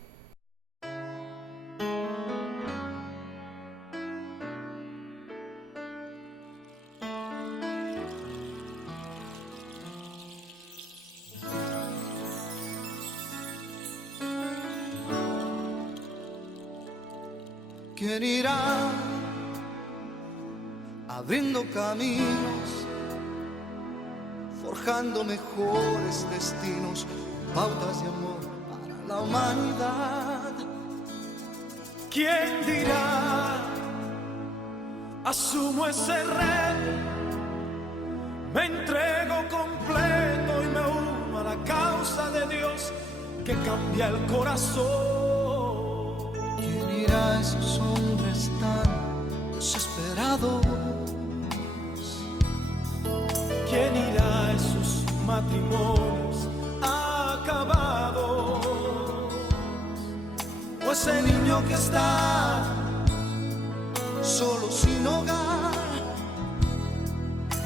¿Quién irá abriendo caminos, forjando mejores destinos, pautas de amor para la humanidad? ¿Quién dirá? Asumo ese reto, me entrego completo y me uno a la causa de Dios que cambia el corazón. ¿Quién irá a esos hombres tan desesperados? ¿Quién irá a esos matrimonios acabados? O ese niño que está solo sin hogar,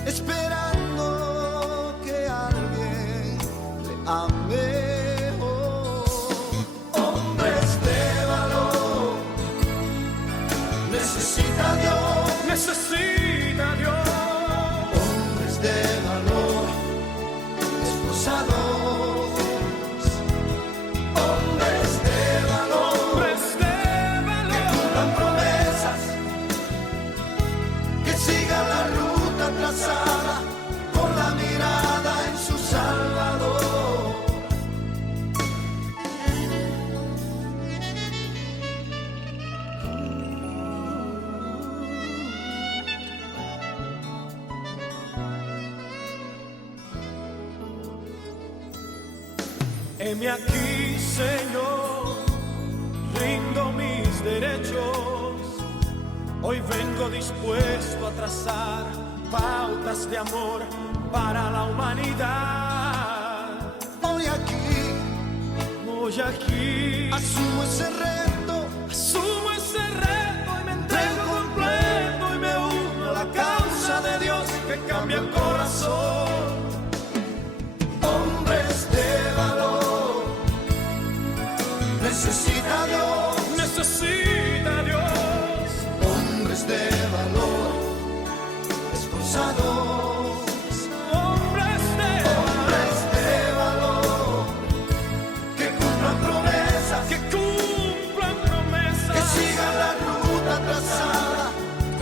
esperando que alguien le ame. Oh, hombres de valor, necesita Dios, Necesita Dios. hombres de valor, esforzados, hombres de valor, Hombres de valor. cumplan promesas, que sigan la ruta trazada con la mirada en su Salvador. Heme aquí, Señor, rindo mis derechos. Hoy vengo dispuesto a trazar pautas de amor para la humanidad. Hoy aquí Hoy aquí asumo ese reto, asumo ese reto y me entrego completo y me uno a la causa de Dios que cambia el corazón. hombres de valor, necesita Dios, Necesita Dios. hombres de valor, esforzados, Hombres de valor, que cumplan promesas, que cumplan promesas. que sigan la ruta trazada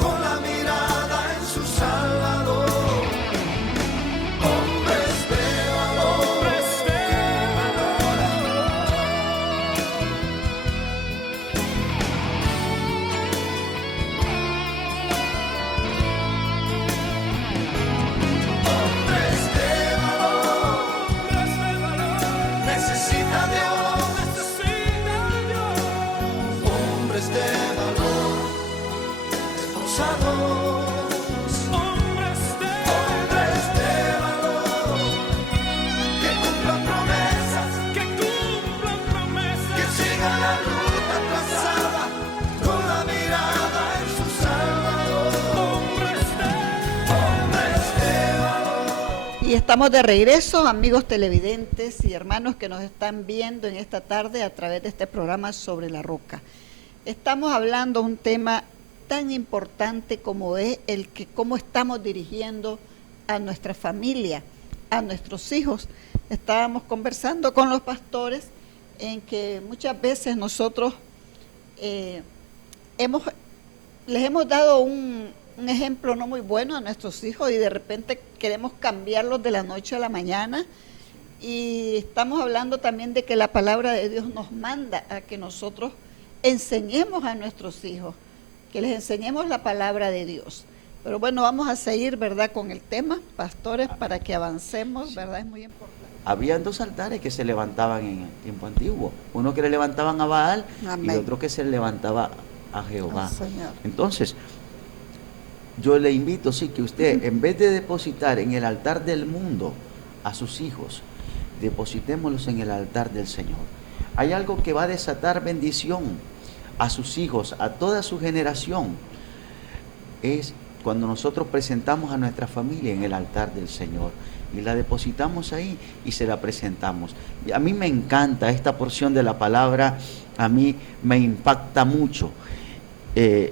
con la mirada en su Salvador. Hombres de valor, Hombres de valor. hombres de valor, Hombres de valor. necesita Dios, Necesita Dios. hombres de valor, esforzados, Hombres de valor, que cumplan promesas, que cumplan promesas. que sigan la ruta trazada con la mirada en su Salvador. Hombres de valor. Y estamos de regreso, amigos televidentes y hermanos que nos están viendo en esta tarde a través de este programa Sobre la Roca. Estamos hablando un tema tan importante como es el que cómo estamos dirigiendo a nuestra familia, a nuestros hijos. Estábamos conversando con los pastores en que muchas veces nosotros les hemos dado un ejemplo no muy bueno a nuestros hijos y de repente queremos cambiarlos de la noche a la mañana. Y estamos hablando también de que la palabra de Dios nos manda a que nosotros enseñemos a nuestros hijos, que les enseñemos la palabra de Dios. Pero bueno, vamos a seguir, ¿verdad?, con el tema, pastores, para que avancemos, ¿verdad? Es muy importante. Habían dos altares que se levantaban en el tiempo antiguo. Uno que le levantaban a Baal Amén. y otro que se levantaba a Jehová. Oh, Señor. Entonces, yo le invito, sí, que usted, en vez de depositar en el altar del mundo a sus hijos, depositémoslos en el altar del Señor. Hay algo que va a desatar bendición a sus hijos, a toda su generación. Es cuando nosotros presentamos a nuestra familia en el altar del Señor y la depositamos ahí y se la presentamos. Y a mí me encanta esta porción de la palabra, a mí me impacta mucho.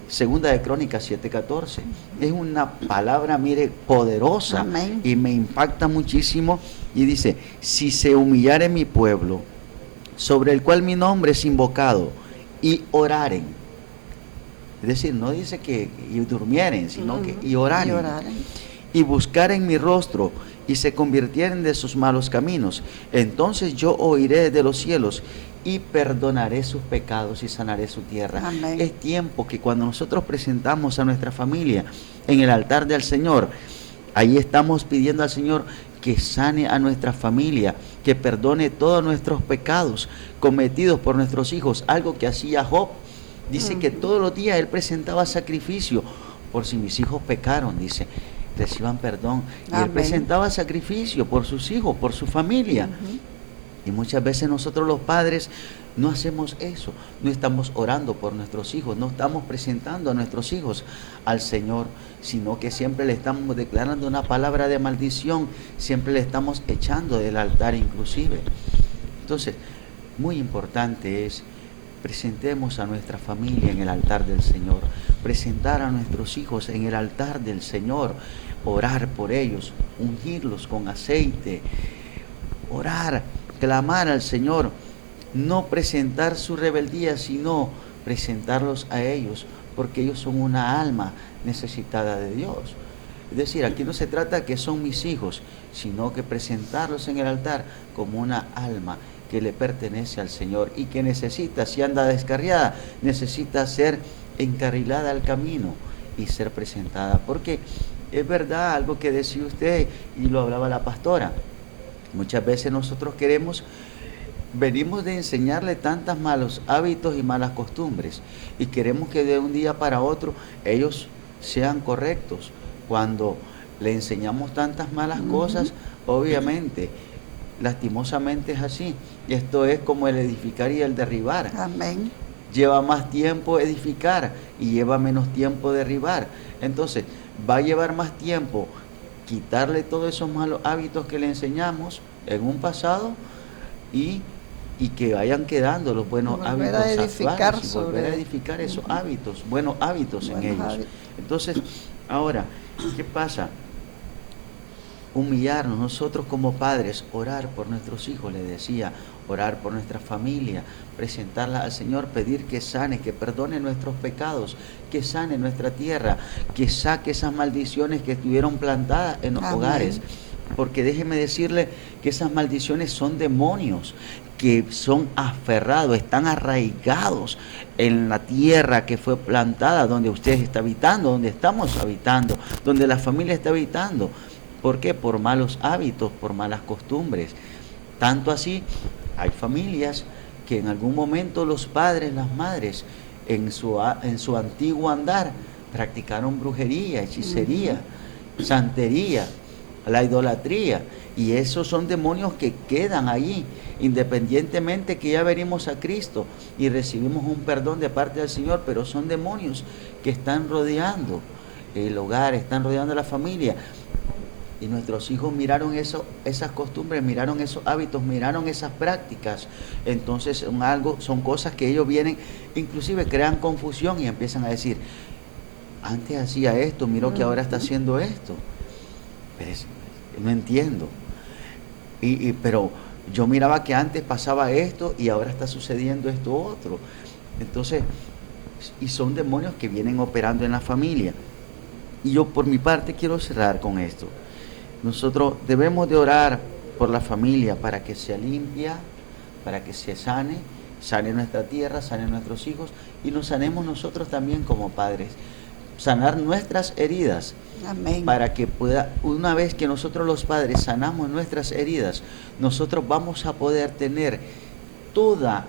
Segunda de Crónicas 7:14. Es una palabra, mire, poderosa. Amén. Y me impacta muchísimo. Y dice: si se humillare mi pueblo, sobre el cual mi nombre es invocado, y oraren. Es decir, no dice que y durmieren, sino que y oraren. Y oraren. Y buscaren mi rostro y se convirtieren de sus malos caminos. Entonces yo oiré de los cielos y perdonaré sus pecados y sanaré su tierra. Amén. Es tiempo que cuando nosotros presentamos a nuestra familia en el altar del Señor, ahí estamos pidiendo al Señor que sane a nuestra familia, que perdone todos nuestros pecados cometidos por nuestros hijos, algo que hacía Job. Dice que todos los días él presentaba sacrificio, por si mis hijos pecaron, dice, reciban perdón. Y él Amén. presentaba sacrificio por sus hijos, por su familia. Y muchas veces nosotros los padres no hacemos eso, no estamos orando por nuestros hijos, no estamos presentando a nuestros hijos al Señor, sino que siempre le estamos declarando una palabra de maldición, siempre le estamos echando del altar inclusive. Entonces, muy importante es presentemos a nuestra familia en el altar del Señor, presentar a nuestros hijos en el altar del Señor, orar por ellos, ungirlos con aceite, orar, clamar al Señor, no presentar su rebeldía, sino presentarlos a ellos, porque ellos son una alma necesitada de Dios. Es decir, aquí no se trata que son mis hijos, sino que presentarlos en el altar como una alma que le pertenece al Señor y que necesita, si anda descarriada, necesita ser encarrilada al camino y ser presentada. Porque es verdad algo que decía usted y lo hablaba la pastora. Muchas veces nosotros venimos de enseñarle tantos malos hábitos y malas costumbres y queremos que de un día para otro ellos sean correctos. Cuando le enseñamos tantas malas cosas, obviamente, lastimosamente es así. Y esto es como el edificar y el derribar. Amén. Lleva más tiempo edificar y lleva menos tiempo derribar. Entonces, va a llevar más tiempo quitarle todos esos malos hábitos que le enseñamos en un pasado y que vayan quedando los buenos Volver hábitos a edificar actuales, y volver a edificar esos hábitos, buenos hábitos en ellos. Hábitos. Entonces, ahora, ¿qué pasa? Humillarnos nosotros como padres, orar por nuestros hijos, le decía, orar por nuestra familia, presentarla al Señor, pedir que sane, que perdone nuestros pecados, que sane nuestra tierra, que saque esas maldiciones que estuvieron plantadas en los Amén. hogares. Porque déjeme decirle que esas maldiciones son demonios que son aferrados, están arraigados en la tierra que fue plantada, donde usted está habitando, donde estamos habitando, donde la familia está habitando. ¿Por qué? Por malos hábitos, por malas costumbres. Tanto así, hay familias que en algún momento los padres, las madres, en su antiguo andar, practicaron brujería, hechicería, santería, la idolatría. Y esos son demonios que quedan allí, independientemente que ya venimos a Cristo y recibimos un perdón de parte del Señor, pero son demonios que están rodeando el hogar, están rodeando la familia. Y nuestros hijos miraron esas costumbres, miraron esos hábitos, miraron esas prácticas. Entonces son cosas que ellos vienen, inclusive crean confusión y empiezan a decir, antes hacía esto, miro que ahora está haciendo esto. Pero no entiendo. Pero yo miraba que antes pasaba esto y ahora está sucediendo esto otro. Entonces, y son demonios que vienen operando en la familia. Y yo por mi parte quiero cerrar con esto. Nosotros debemos de orar por la familia para que sea limpia, para que se sane nuestra tierra, sane nuestros hijos y nos sanemos nosotros también como padres. Sanar nuestras heridas. Amén. Para que pueda, una vez que nosotros los padres sanamos nuestras heridas, nosotros vamos a poder tener toda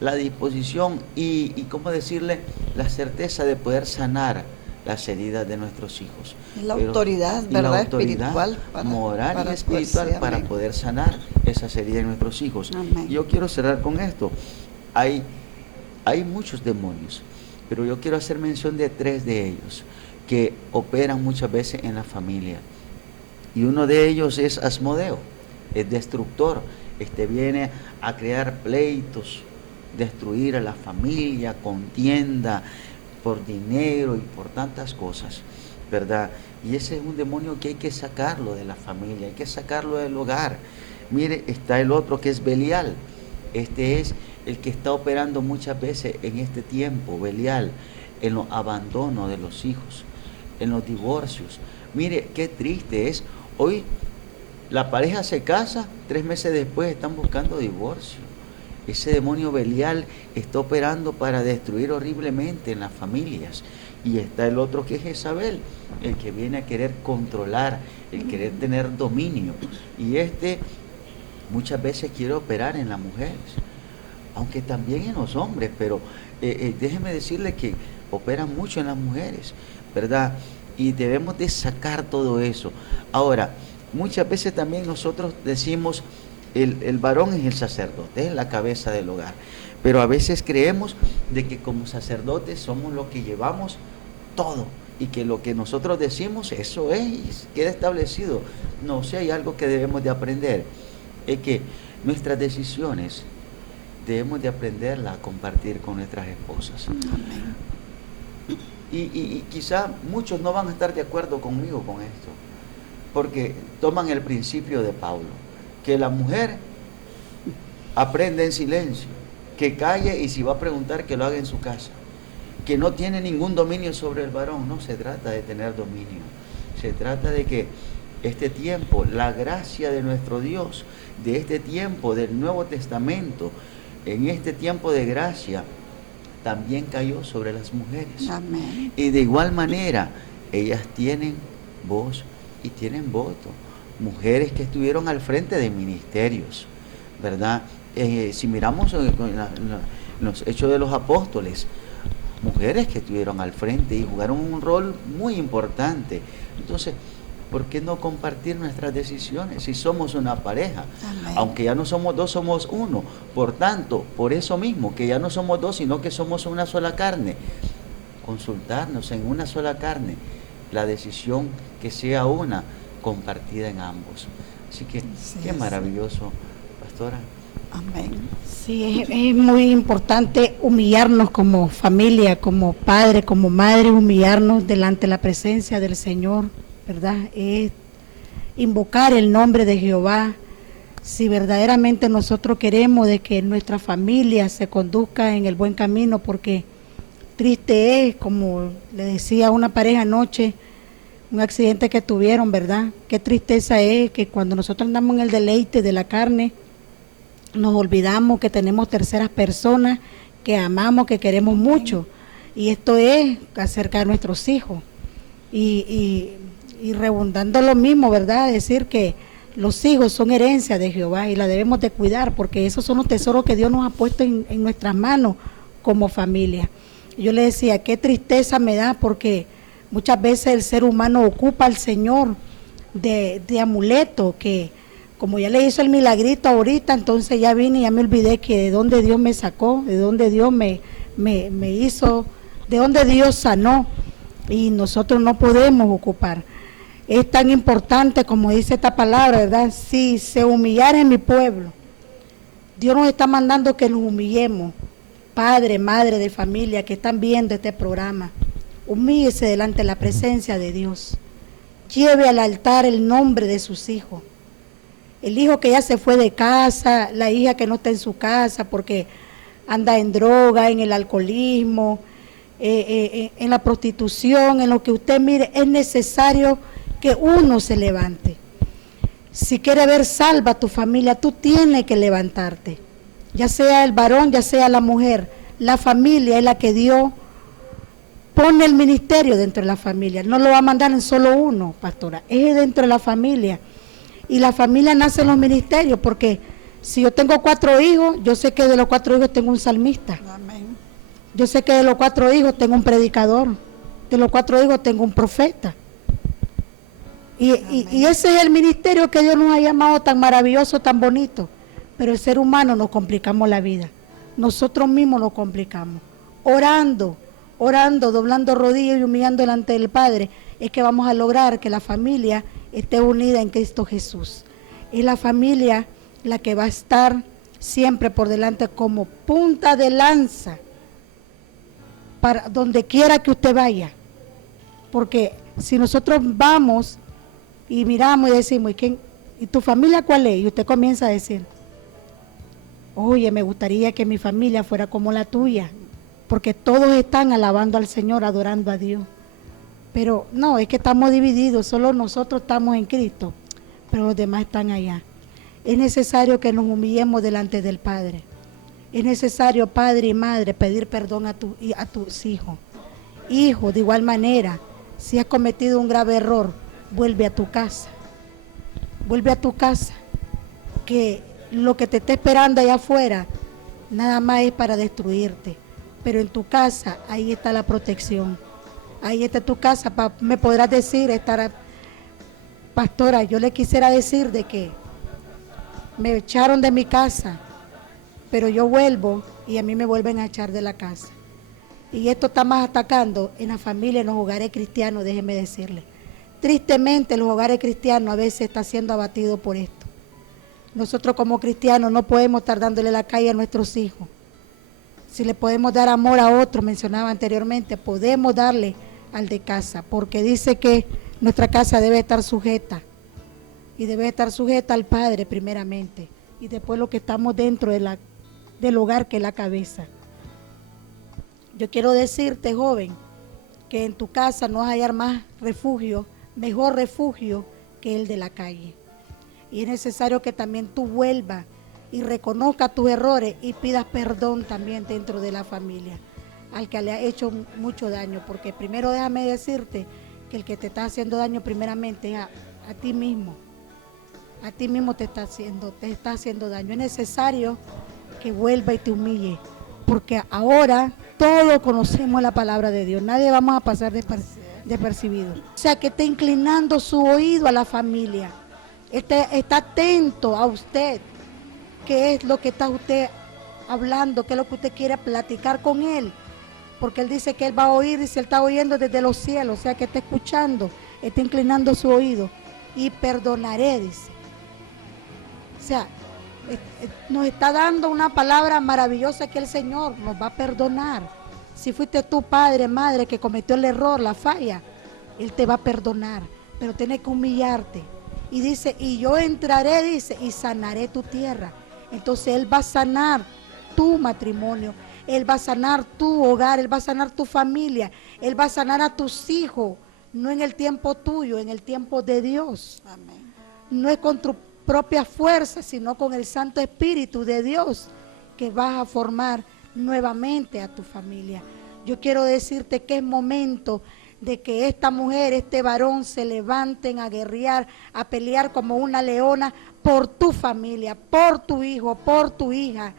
la disposición y ¿cómo decirle? La certeza de poder sanar las heridas de nuestros hijos. La autoridad, ¿verdad? La autoridad espiritual, moral y espiritual para poder sanar esas heridas de nuestros hijos. Amén. Yo quiero cerrar con esto. Hay muchos demonios, pero yo quiero hacer mención de 3 de ellos que operan muchas veces en la familia. Y uno de ellos es Asmodeo, es destructor. Viene a crear pleitos, destruir a la familia, contienda por dinero y por tantas cosas, ¿verdad? Y ese es un demonio que hay que sacarlo de la familia, hay que sacarlo del hogar. Mire, está el otro que es Belial. Este es el que está operando muchas veces en este tiempo, Belial, en los abandonos de los hijos, en los divorcios. Mire, qué triste es. Hoy la pareja se casa, 3 meses después están buscando divorcio. Ese demonio Belial está operando para destruir horriblemente en las familias. Y está el otro que es Jezabel, el que viene a querer controlar, el querer tener dominio. Y muchas veces quiere operar en las mujeres, aunque también en los hombres, pero déjeme decirle que operan mucho en las mujeres, ¿verdad? Y debemos de sacar todo eso. Ahora, muchas veces también nosotros decimos, el varón es el sacerdote, es la cabeza del hogar, pero a veces creemos de que como sacerdotes somos los que llevamos todo y que lo que nosotros decimos, eso es, queda establecido. No, si hay algo que debemos de aprender, es que nuestras decisiones debemos de aprenderlas a compartir con nuestras esposas. Y quizá muchos no van a estar de acuerdo conmigo con esto, porque toman el principio de Pablo, que la mujer aprende en silencio, que calle y si va a preguntar que lo haga en su casa, que no tiene ningún dominio sobre el varón. No se trata de tener dominio, se trata de que este tiempo, la gracia de nuestro Dios, de este tiempo del Nuevo Testamento, en este tiempo de gracia, también cayó sobre las mujeres. Amén. Y de igual manera, ellas tienen voz y tienen voto. Mujeres que estuvieron al frente de ministerios, ¿verdad? Si miramos los Hechos de los Apóstoles, mujeres que estuvieron al frente y jugaron un rol muy importante. Entonces, ¿por qué no compartir nuestras decisiones si somos una pareja? Amén. Aunque ya no somos dos, somos uno. Por tanto, por eso mismo, que ya no somos dos, sino que somos una sola carne, consultarnos en una sola carne, la decisión que sea una, compartida en ambos. Así que, qué maravilloso, pastora. Amén. Sí, es muy importante humillarnos como familia, como padre, como madre, humillarnos delante de la presencia del Señor, ¿verdad? Es invocar el nombre de Jehová. Si verdaderamente nosotros queremos de que nuestra familia se conduzca en el buen camino, porque triste es, como le decía a una pareja anoche, un accidente que tuvieron, ¿verdad? Qué tristeza es que cuando nosotros andamos en el deleite de la carne, nos olvidamos que tenemos terceras personas que amamos, que queremos mucho. Y esto es acerca de nuestros hijos. Y redundando lo mismo, ¿verdad? Decir que los hijos son herencia de Jehová y la debemos de cuidar, porque esos son los tesoros que Dios nos ha puesto en nuestras manos como familia. Yo le decía, qué tristeza me da, porque muchas veces el ser humano ocupa al Señor de amuleto, que como ya le hizo el milagrito ahorita, entonces ya vine y ya me olvidé que de dónde Dios me sacó, de dónde Dios me hizo, de dónde Dios sanó, y nosotros no podemos ocupar. Es tan importante como dice esta palabra, ¿verdad? Si se humillara en mi pueblo, Dios nos está mandando que nos humillemos. Padre, madre de familia que están viendo este programa, humíllese delante de la presencia de Dios. Lleve al altar el nombre de sus hijos. El hijo que ya se fue de casa, la hija que no está en su casa porque anda en droga, en el alcoholismo, en la prostitución, en lo que usted mire, es necesario que uno se levante. Si quiere ver salva a tu familia, tú tienes que levantarte. Ya sea el varón, ya sea la mujer, la familia es la que Dios pone el ministerio dentro de la familia. No lo va a mandar en solo uno, pastora, es dentro de la familia. Y la familia nace en los ministerios, porque si yo tengo 4 hijos, yo sé que de los 4 hijos tengo un salmista. Amén. Yo sé que de los 4 hijos tengo un predicador. De los 4 hijos tengo un profeta. Y ese es el ministerio que Dios nos ha llamado tan maravilloso, tan bonito. Pero el ser humano nos complicamos la vida. Nosotros mismos nos complicamos. Orando, doblando rodillas y humillando delante del Padre, es que vamos a lograr que la familia esté unida en Cristo Jesús. Es la familia la que va a estar siempre por delante como punta de lanza para donde quiera que usted vaya. Porque si nosotros vamos y miramos y decimos, ¿y tu familia cuál es? Y usted comienza a decir, Oye, me gustaría que mi familia fuera como la tuya, porque todos están alabando al Señor, adorando a Dios. Pero no, es que estamos divididos, solo nosotros estamos en Cristo, pero los demás están allá. Es necesario que nos humillemos delante del Padre. Es necesario, padre y madre, pedir perdón a tus hijos. Hijo, de igual manera, si has cometido un grave error, vuelve a tu casa. Vuelve a tu casa, que lo que te está esperando allá afuera nada más es para destruirte. Pero en tu casa, ahí está la protección. Ahí está tu casa. Me podrás decir, pastora, yo le quisiera decir de que me echaron de mi casa, pero yo vuelvo y a mí me vuelven a echar de la casa. Y esto está más atacando en la familia, en los hogares cristianos, déjeme decirle. Tristemente, los hogares cristianos a veces están siendo abatidos por esto. Nosotros como cristianos no podemos estar dándole la calle a nuestros hijos. Si le podemos dar amor a otro, mencionaba anteriormente, podemos darle al de casa, porque dice que nuestra casa debe estar sujeta, y debe estar sujeta al Padre primeramente, y después lo que estamos dentro del hogar, que es la cabeza. Yo quiero decirte, joven, que en tu casa no vas a hallar más refugio, mejor refugio que el de la calle. Y es necesario que también tú vuelvas y reconozcas tus errores y pidas perdón también dentro de la familia al que le ha hecho mucho daño, porque primero déjame decirte que el que te está haciendo daño primeramente es a ti mismo. A ti mismo te está haciendo daño. Es necesario que vuelva y te humille, porque ahora todos conocemos la palabra de Dios, nadie vamos a pasar despercibido. O sea, que esté inclinando su oído a la familia, está atento a usted, qué es lo que está usted hablando, qué es lo que usted quiere platicar con él, porque él dice que él va a oír, y si él está oyendo desde los cielos, o sea, que está escuchando, está inclinando su oído, y perdonaré, dice. O sea, nos está dando una palabra maravillosa que el Señor nos va a perdonar. Si fuiste tú, padre, madre, que cometió el error, la falla, Él te va a perdonar, pero tienes que humillarte. Y dice, y yo entraré, dice, y sanaré tu tierra. Entonces Él va a sanar tu matrimonio, Él va a sanar tu hogar, Él va a sanar tu familia, Él va a sanar a tus hijos, no en el tiempo tuyo, en el tiempo de Dios. Amén. No es con tu propia fuerza, sino con el Santo Espíritu de Dios, que vas a formar nuevamente a tu familia. Yo quiero decirte que es momento de que esta mujer, este varón se levanten a guerrear, a pelear como una leona por tu familia, por tu hijo, por tu hija.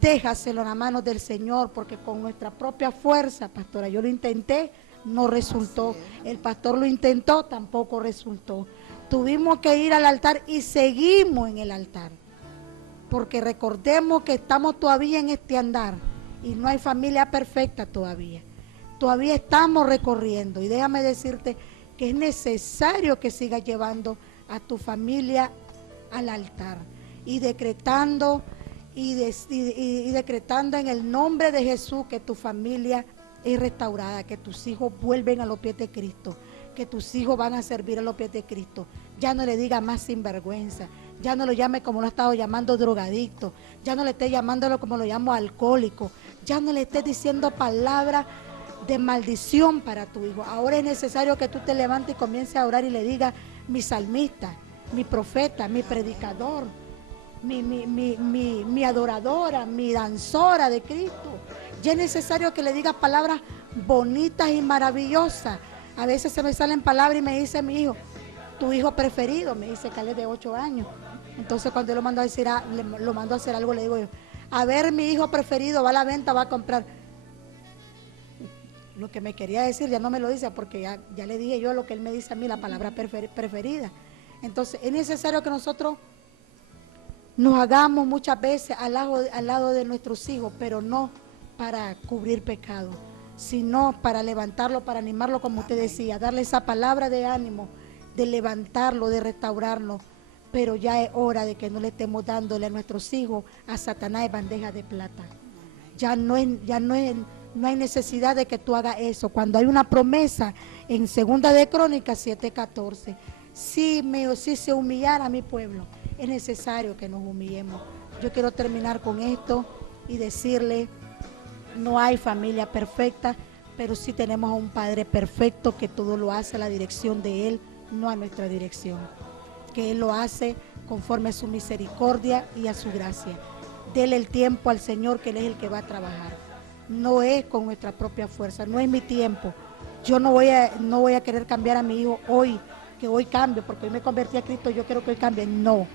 Déjaselo en las manos del Señor, porque con nuestra propia fuerza, pastora, yo lo intenté, no resultó. El pastor lo intentó, tampoco resultó. Tuvimos que ir al altar y seguimos en el altar, porque recordemos que estamos todavía en este andar y no hay familia perfecta todavía. Todavía estamos recorriendo, y déjame decirte que es necesario que sigas llevando a tu familia al altar y decretando decretando en el nombre de Jesús que tu familia es restaurada, que tus hijos vuelven a los pies de Cristo, que tus hijos van a servir a los pies de Cristo. Ya no le diga más sinvergüenza, ya no lo llame como lo ha estado llamando drogadicto, ya no le esté llamándolo como lo llamo alcohólico, ya no le estés diciendo palabras de maldición para tu hijo. Ahora es necesario que tú te levantes y comiences a orar y le digas, mi salmista, mi profeta, mi predicador, mi adoradora, mi danzora de Cristo. Ya es necesario que le digas palabras bonitas y maravillosas. A veces se me salen palabras y me dice mi hijo, tu hijo preferido, me dice Caleb de 8 años. Entonces cuando yo lo mando a decir, lo mando a hacer algo, le digo yo, a ver, mi hijo preferido va a la venta, va a comprar. Lo que me quería decir ya no me lo dice, porque ya le dije yo lo que él me dice a mí, la palabra preferida. Entonces es necesario que nosotros nos hagamos muchas veces al lado de nuestros hijos, pero no para cubrir pecado, sino para levantarlo, para animarlo, como usted decía, darle esa palabra de ánimo, de levantarlo, de restaurarlo. Pero ya es hora de que no le estemos dándole a nuestros hijos a Satanás de bandeja de plata. No hay necesidad de que tú hagas eso. Cuando hay una promesa en 2 de Crónicas 7:14, si se humillara a mi pueblo, es necesario que nos humillemos Yo quiero terminar con esto y decirle, no hay familia perfecta, pero sí tenemos a un Padre perfecto que todo lo hace a la dirección de Él, no a nuestra dirección. Que Él lo hace conforme a su misericordia y a su gracia. Dele el tiempo al Señor, que Él es el que va a trabajar. No es con nuestra propia fuerza, no es mi tiempo. Yo no voy a querer cambiar a mi hijo hoy, que hoy cambie, porque hoy me convertí a Cristo, yo quiero que hoy cambie. No,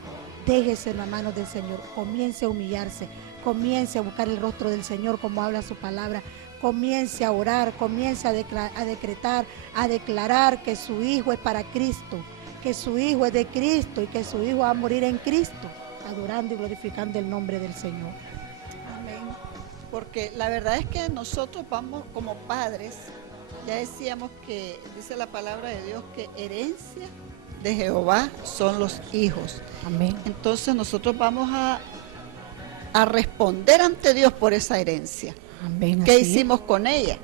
déjese en las manos del Señor, comience a humillarse, comience a buscar el rostro del Señor como habla su palabra, comience a orar, comience a decretar, a declarar que su hijo es para Cristo, que su hijo es de Cristo y que su hijo va a morir en Cristo, adorando y glorificando el nombre del Señor. Amén. Porque la verdad es que nosotros vamos como padres, ya decíamos que dice la palabra de Dios que herencia de Jehová son los hijos. Amén. Entonces nosotros vamos a responder ante Dios por esa herencia. Amén. ¿Qué hicimos con ella?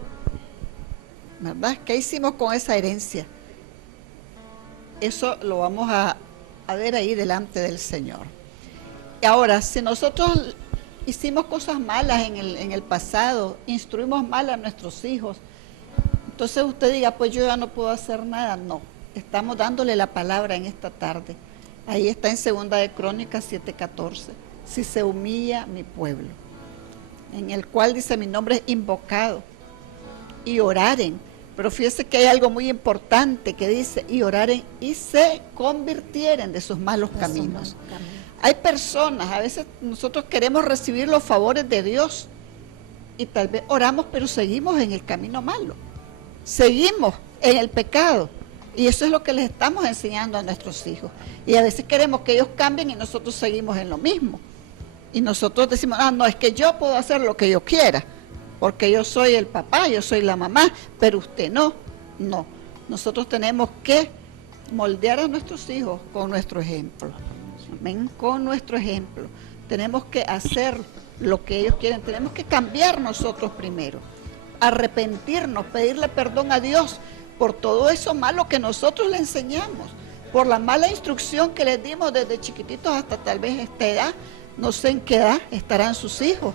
¿Verdad? ¿Qué hicimos con esa herencia? Eso lo vamos a ver ahí delante del Señor. Y ahora, si nosotros hicimos cosas malas en el pasado, instruimos mal a nuestros hijos, entonces usted diga, pues yo ya no puedo hacer nada. No, estamos dándole la palabra en esta tarde. Ahí está en 2 de Crónicas 7:14. Si se humilla mi pueblo, en el cual dice mi nombre es invocado, y oraren. Pero fíjese que hay algo muy importante que dice, y oraren y se convirtieren de sus malos caminos. Hay personas, a veces nosotros queremos recibir los favores de Dios y tal vez oramos, pero seguimos en el camino malo, seguimos en el pecado, y eso es lo que les estamos enseñando a nuestros hijos. Y a veces queremos que ellos cambien y nosotros seguimos en lo mismo. Y nosotros decimos, no, es que yo puedo hacer lo que yo quiera, porque yo soy el papá, yo soy la mamá, pero usted no. No, nosotros tenemos que moldear a nuestros hijos con nuestro ejemplo. Amén, con nuestro ejemplo. Tenemos que hacer lo que ellos quieren, tenemos que cambiar nosotros primero, arrepentirnos, pedirle perdón a Dios por todo eso malo que nosotros le enseñamos, por la mala instrucción que les dimos desde chiquititos hasta tal vez esta edad. No sé en qué edad estarán sus hijos,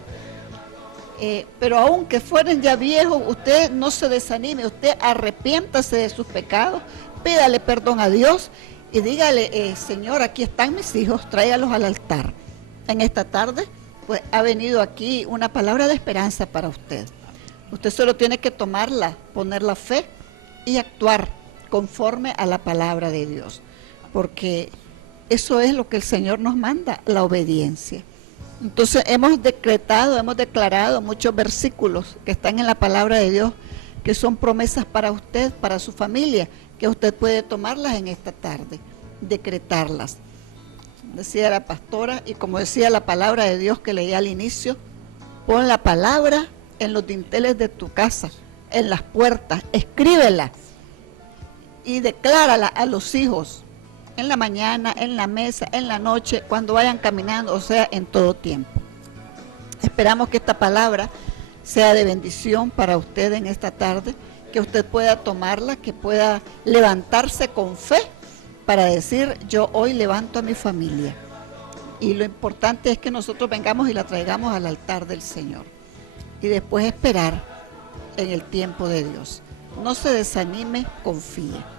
pero aunque fueren ya viejos, usted no se desanime, usted arrepiéntase de sus pecados, pídale perdón a Dios y dígale, Señor, aquí están mis hijos, tráigalos al altar. En esta tarde, pues ha venido aquí una palabra de esperanza para usted. Usted solo tiene que tomarla, poner la fe y actuar conforme a la palabra de Dios, porque eso es lo que el Señor nos manda, la obediencia. Entonces hemos declarado muchos versículos que están en la palabra de Dios, que son promesas para usted, para su familia, que usted puede tomarlas en esta tarde, decretarlas. Decía la pastora, y como decía la palabra de Dios que leí al inicio, pon la palabra en los dinteles de tu casa, en las puertas, escríbela y declárala a los hijos, en la mañana, en la mesa, en la noche, cuando vayan caminando, o sea, en todo tiempo. Esperamos que esta palabra sea de bendición para usted en esta tarde, que usted pueda tomarla, que pueda levantarse con fe para decir, yo hoy levanto a mi familia. Y lo importante es que nosotros vengamos y la traigamos al altar del Señor. Y después esperar en el tiempo de Dios. No se desanime, confíe.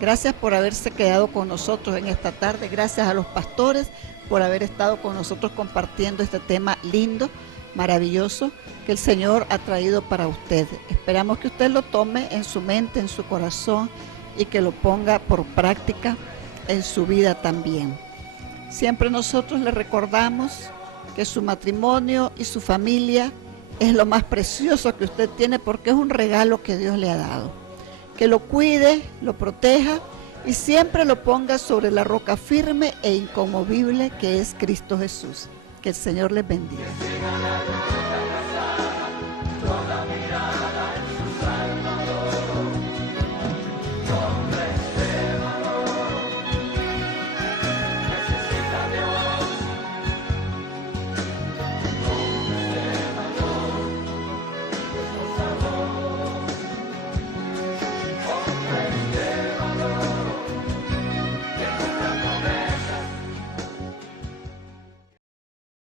Gracias por haberse quedado con nosotros en esta tarde. Gracias a los pastores por haber estado con nosotros compartiendo este tema lindo, maravilloso, que el Señor ha traído para usted. Esperamos que usted lo tome en su mente, en su corazón, y que lo ponga por práctica en su vida también. Siempre nosotros le recordamos que su matrimonio y su familia es lo más precioso que usted tiene, porque es un regalo que Dios le ha dado. Que lo cuide, lo proteja y siempre lo ponga sobre la roca firme e inconmovible que es Cristo Jesús. Que el Señor les bendiga.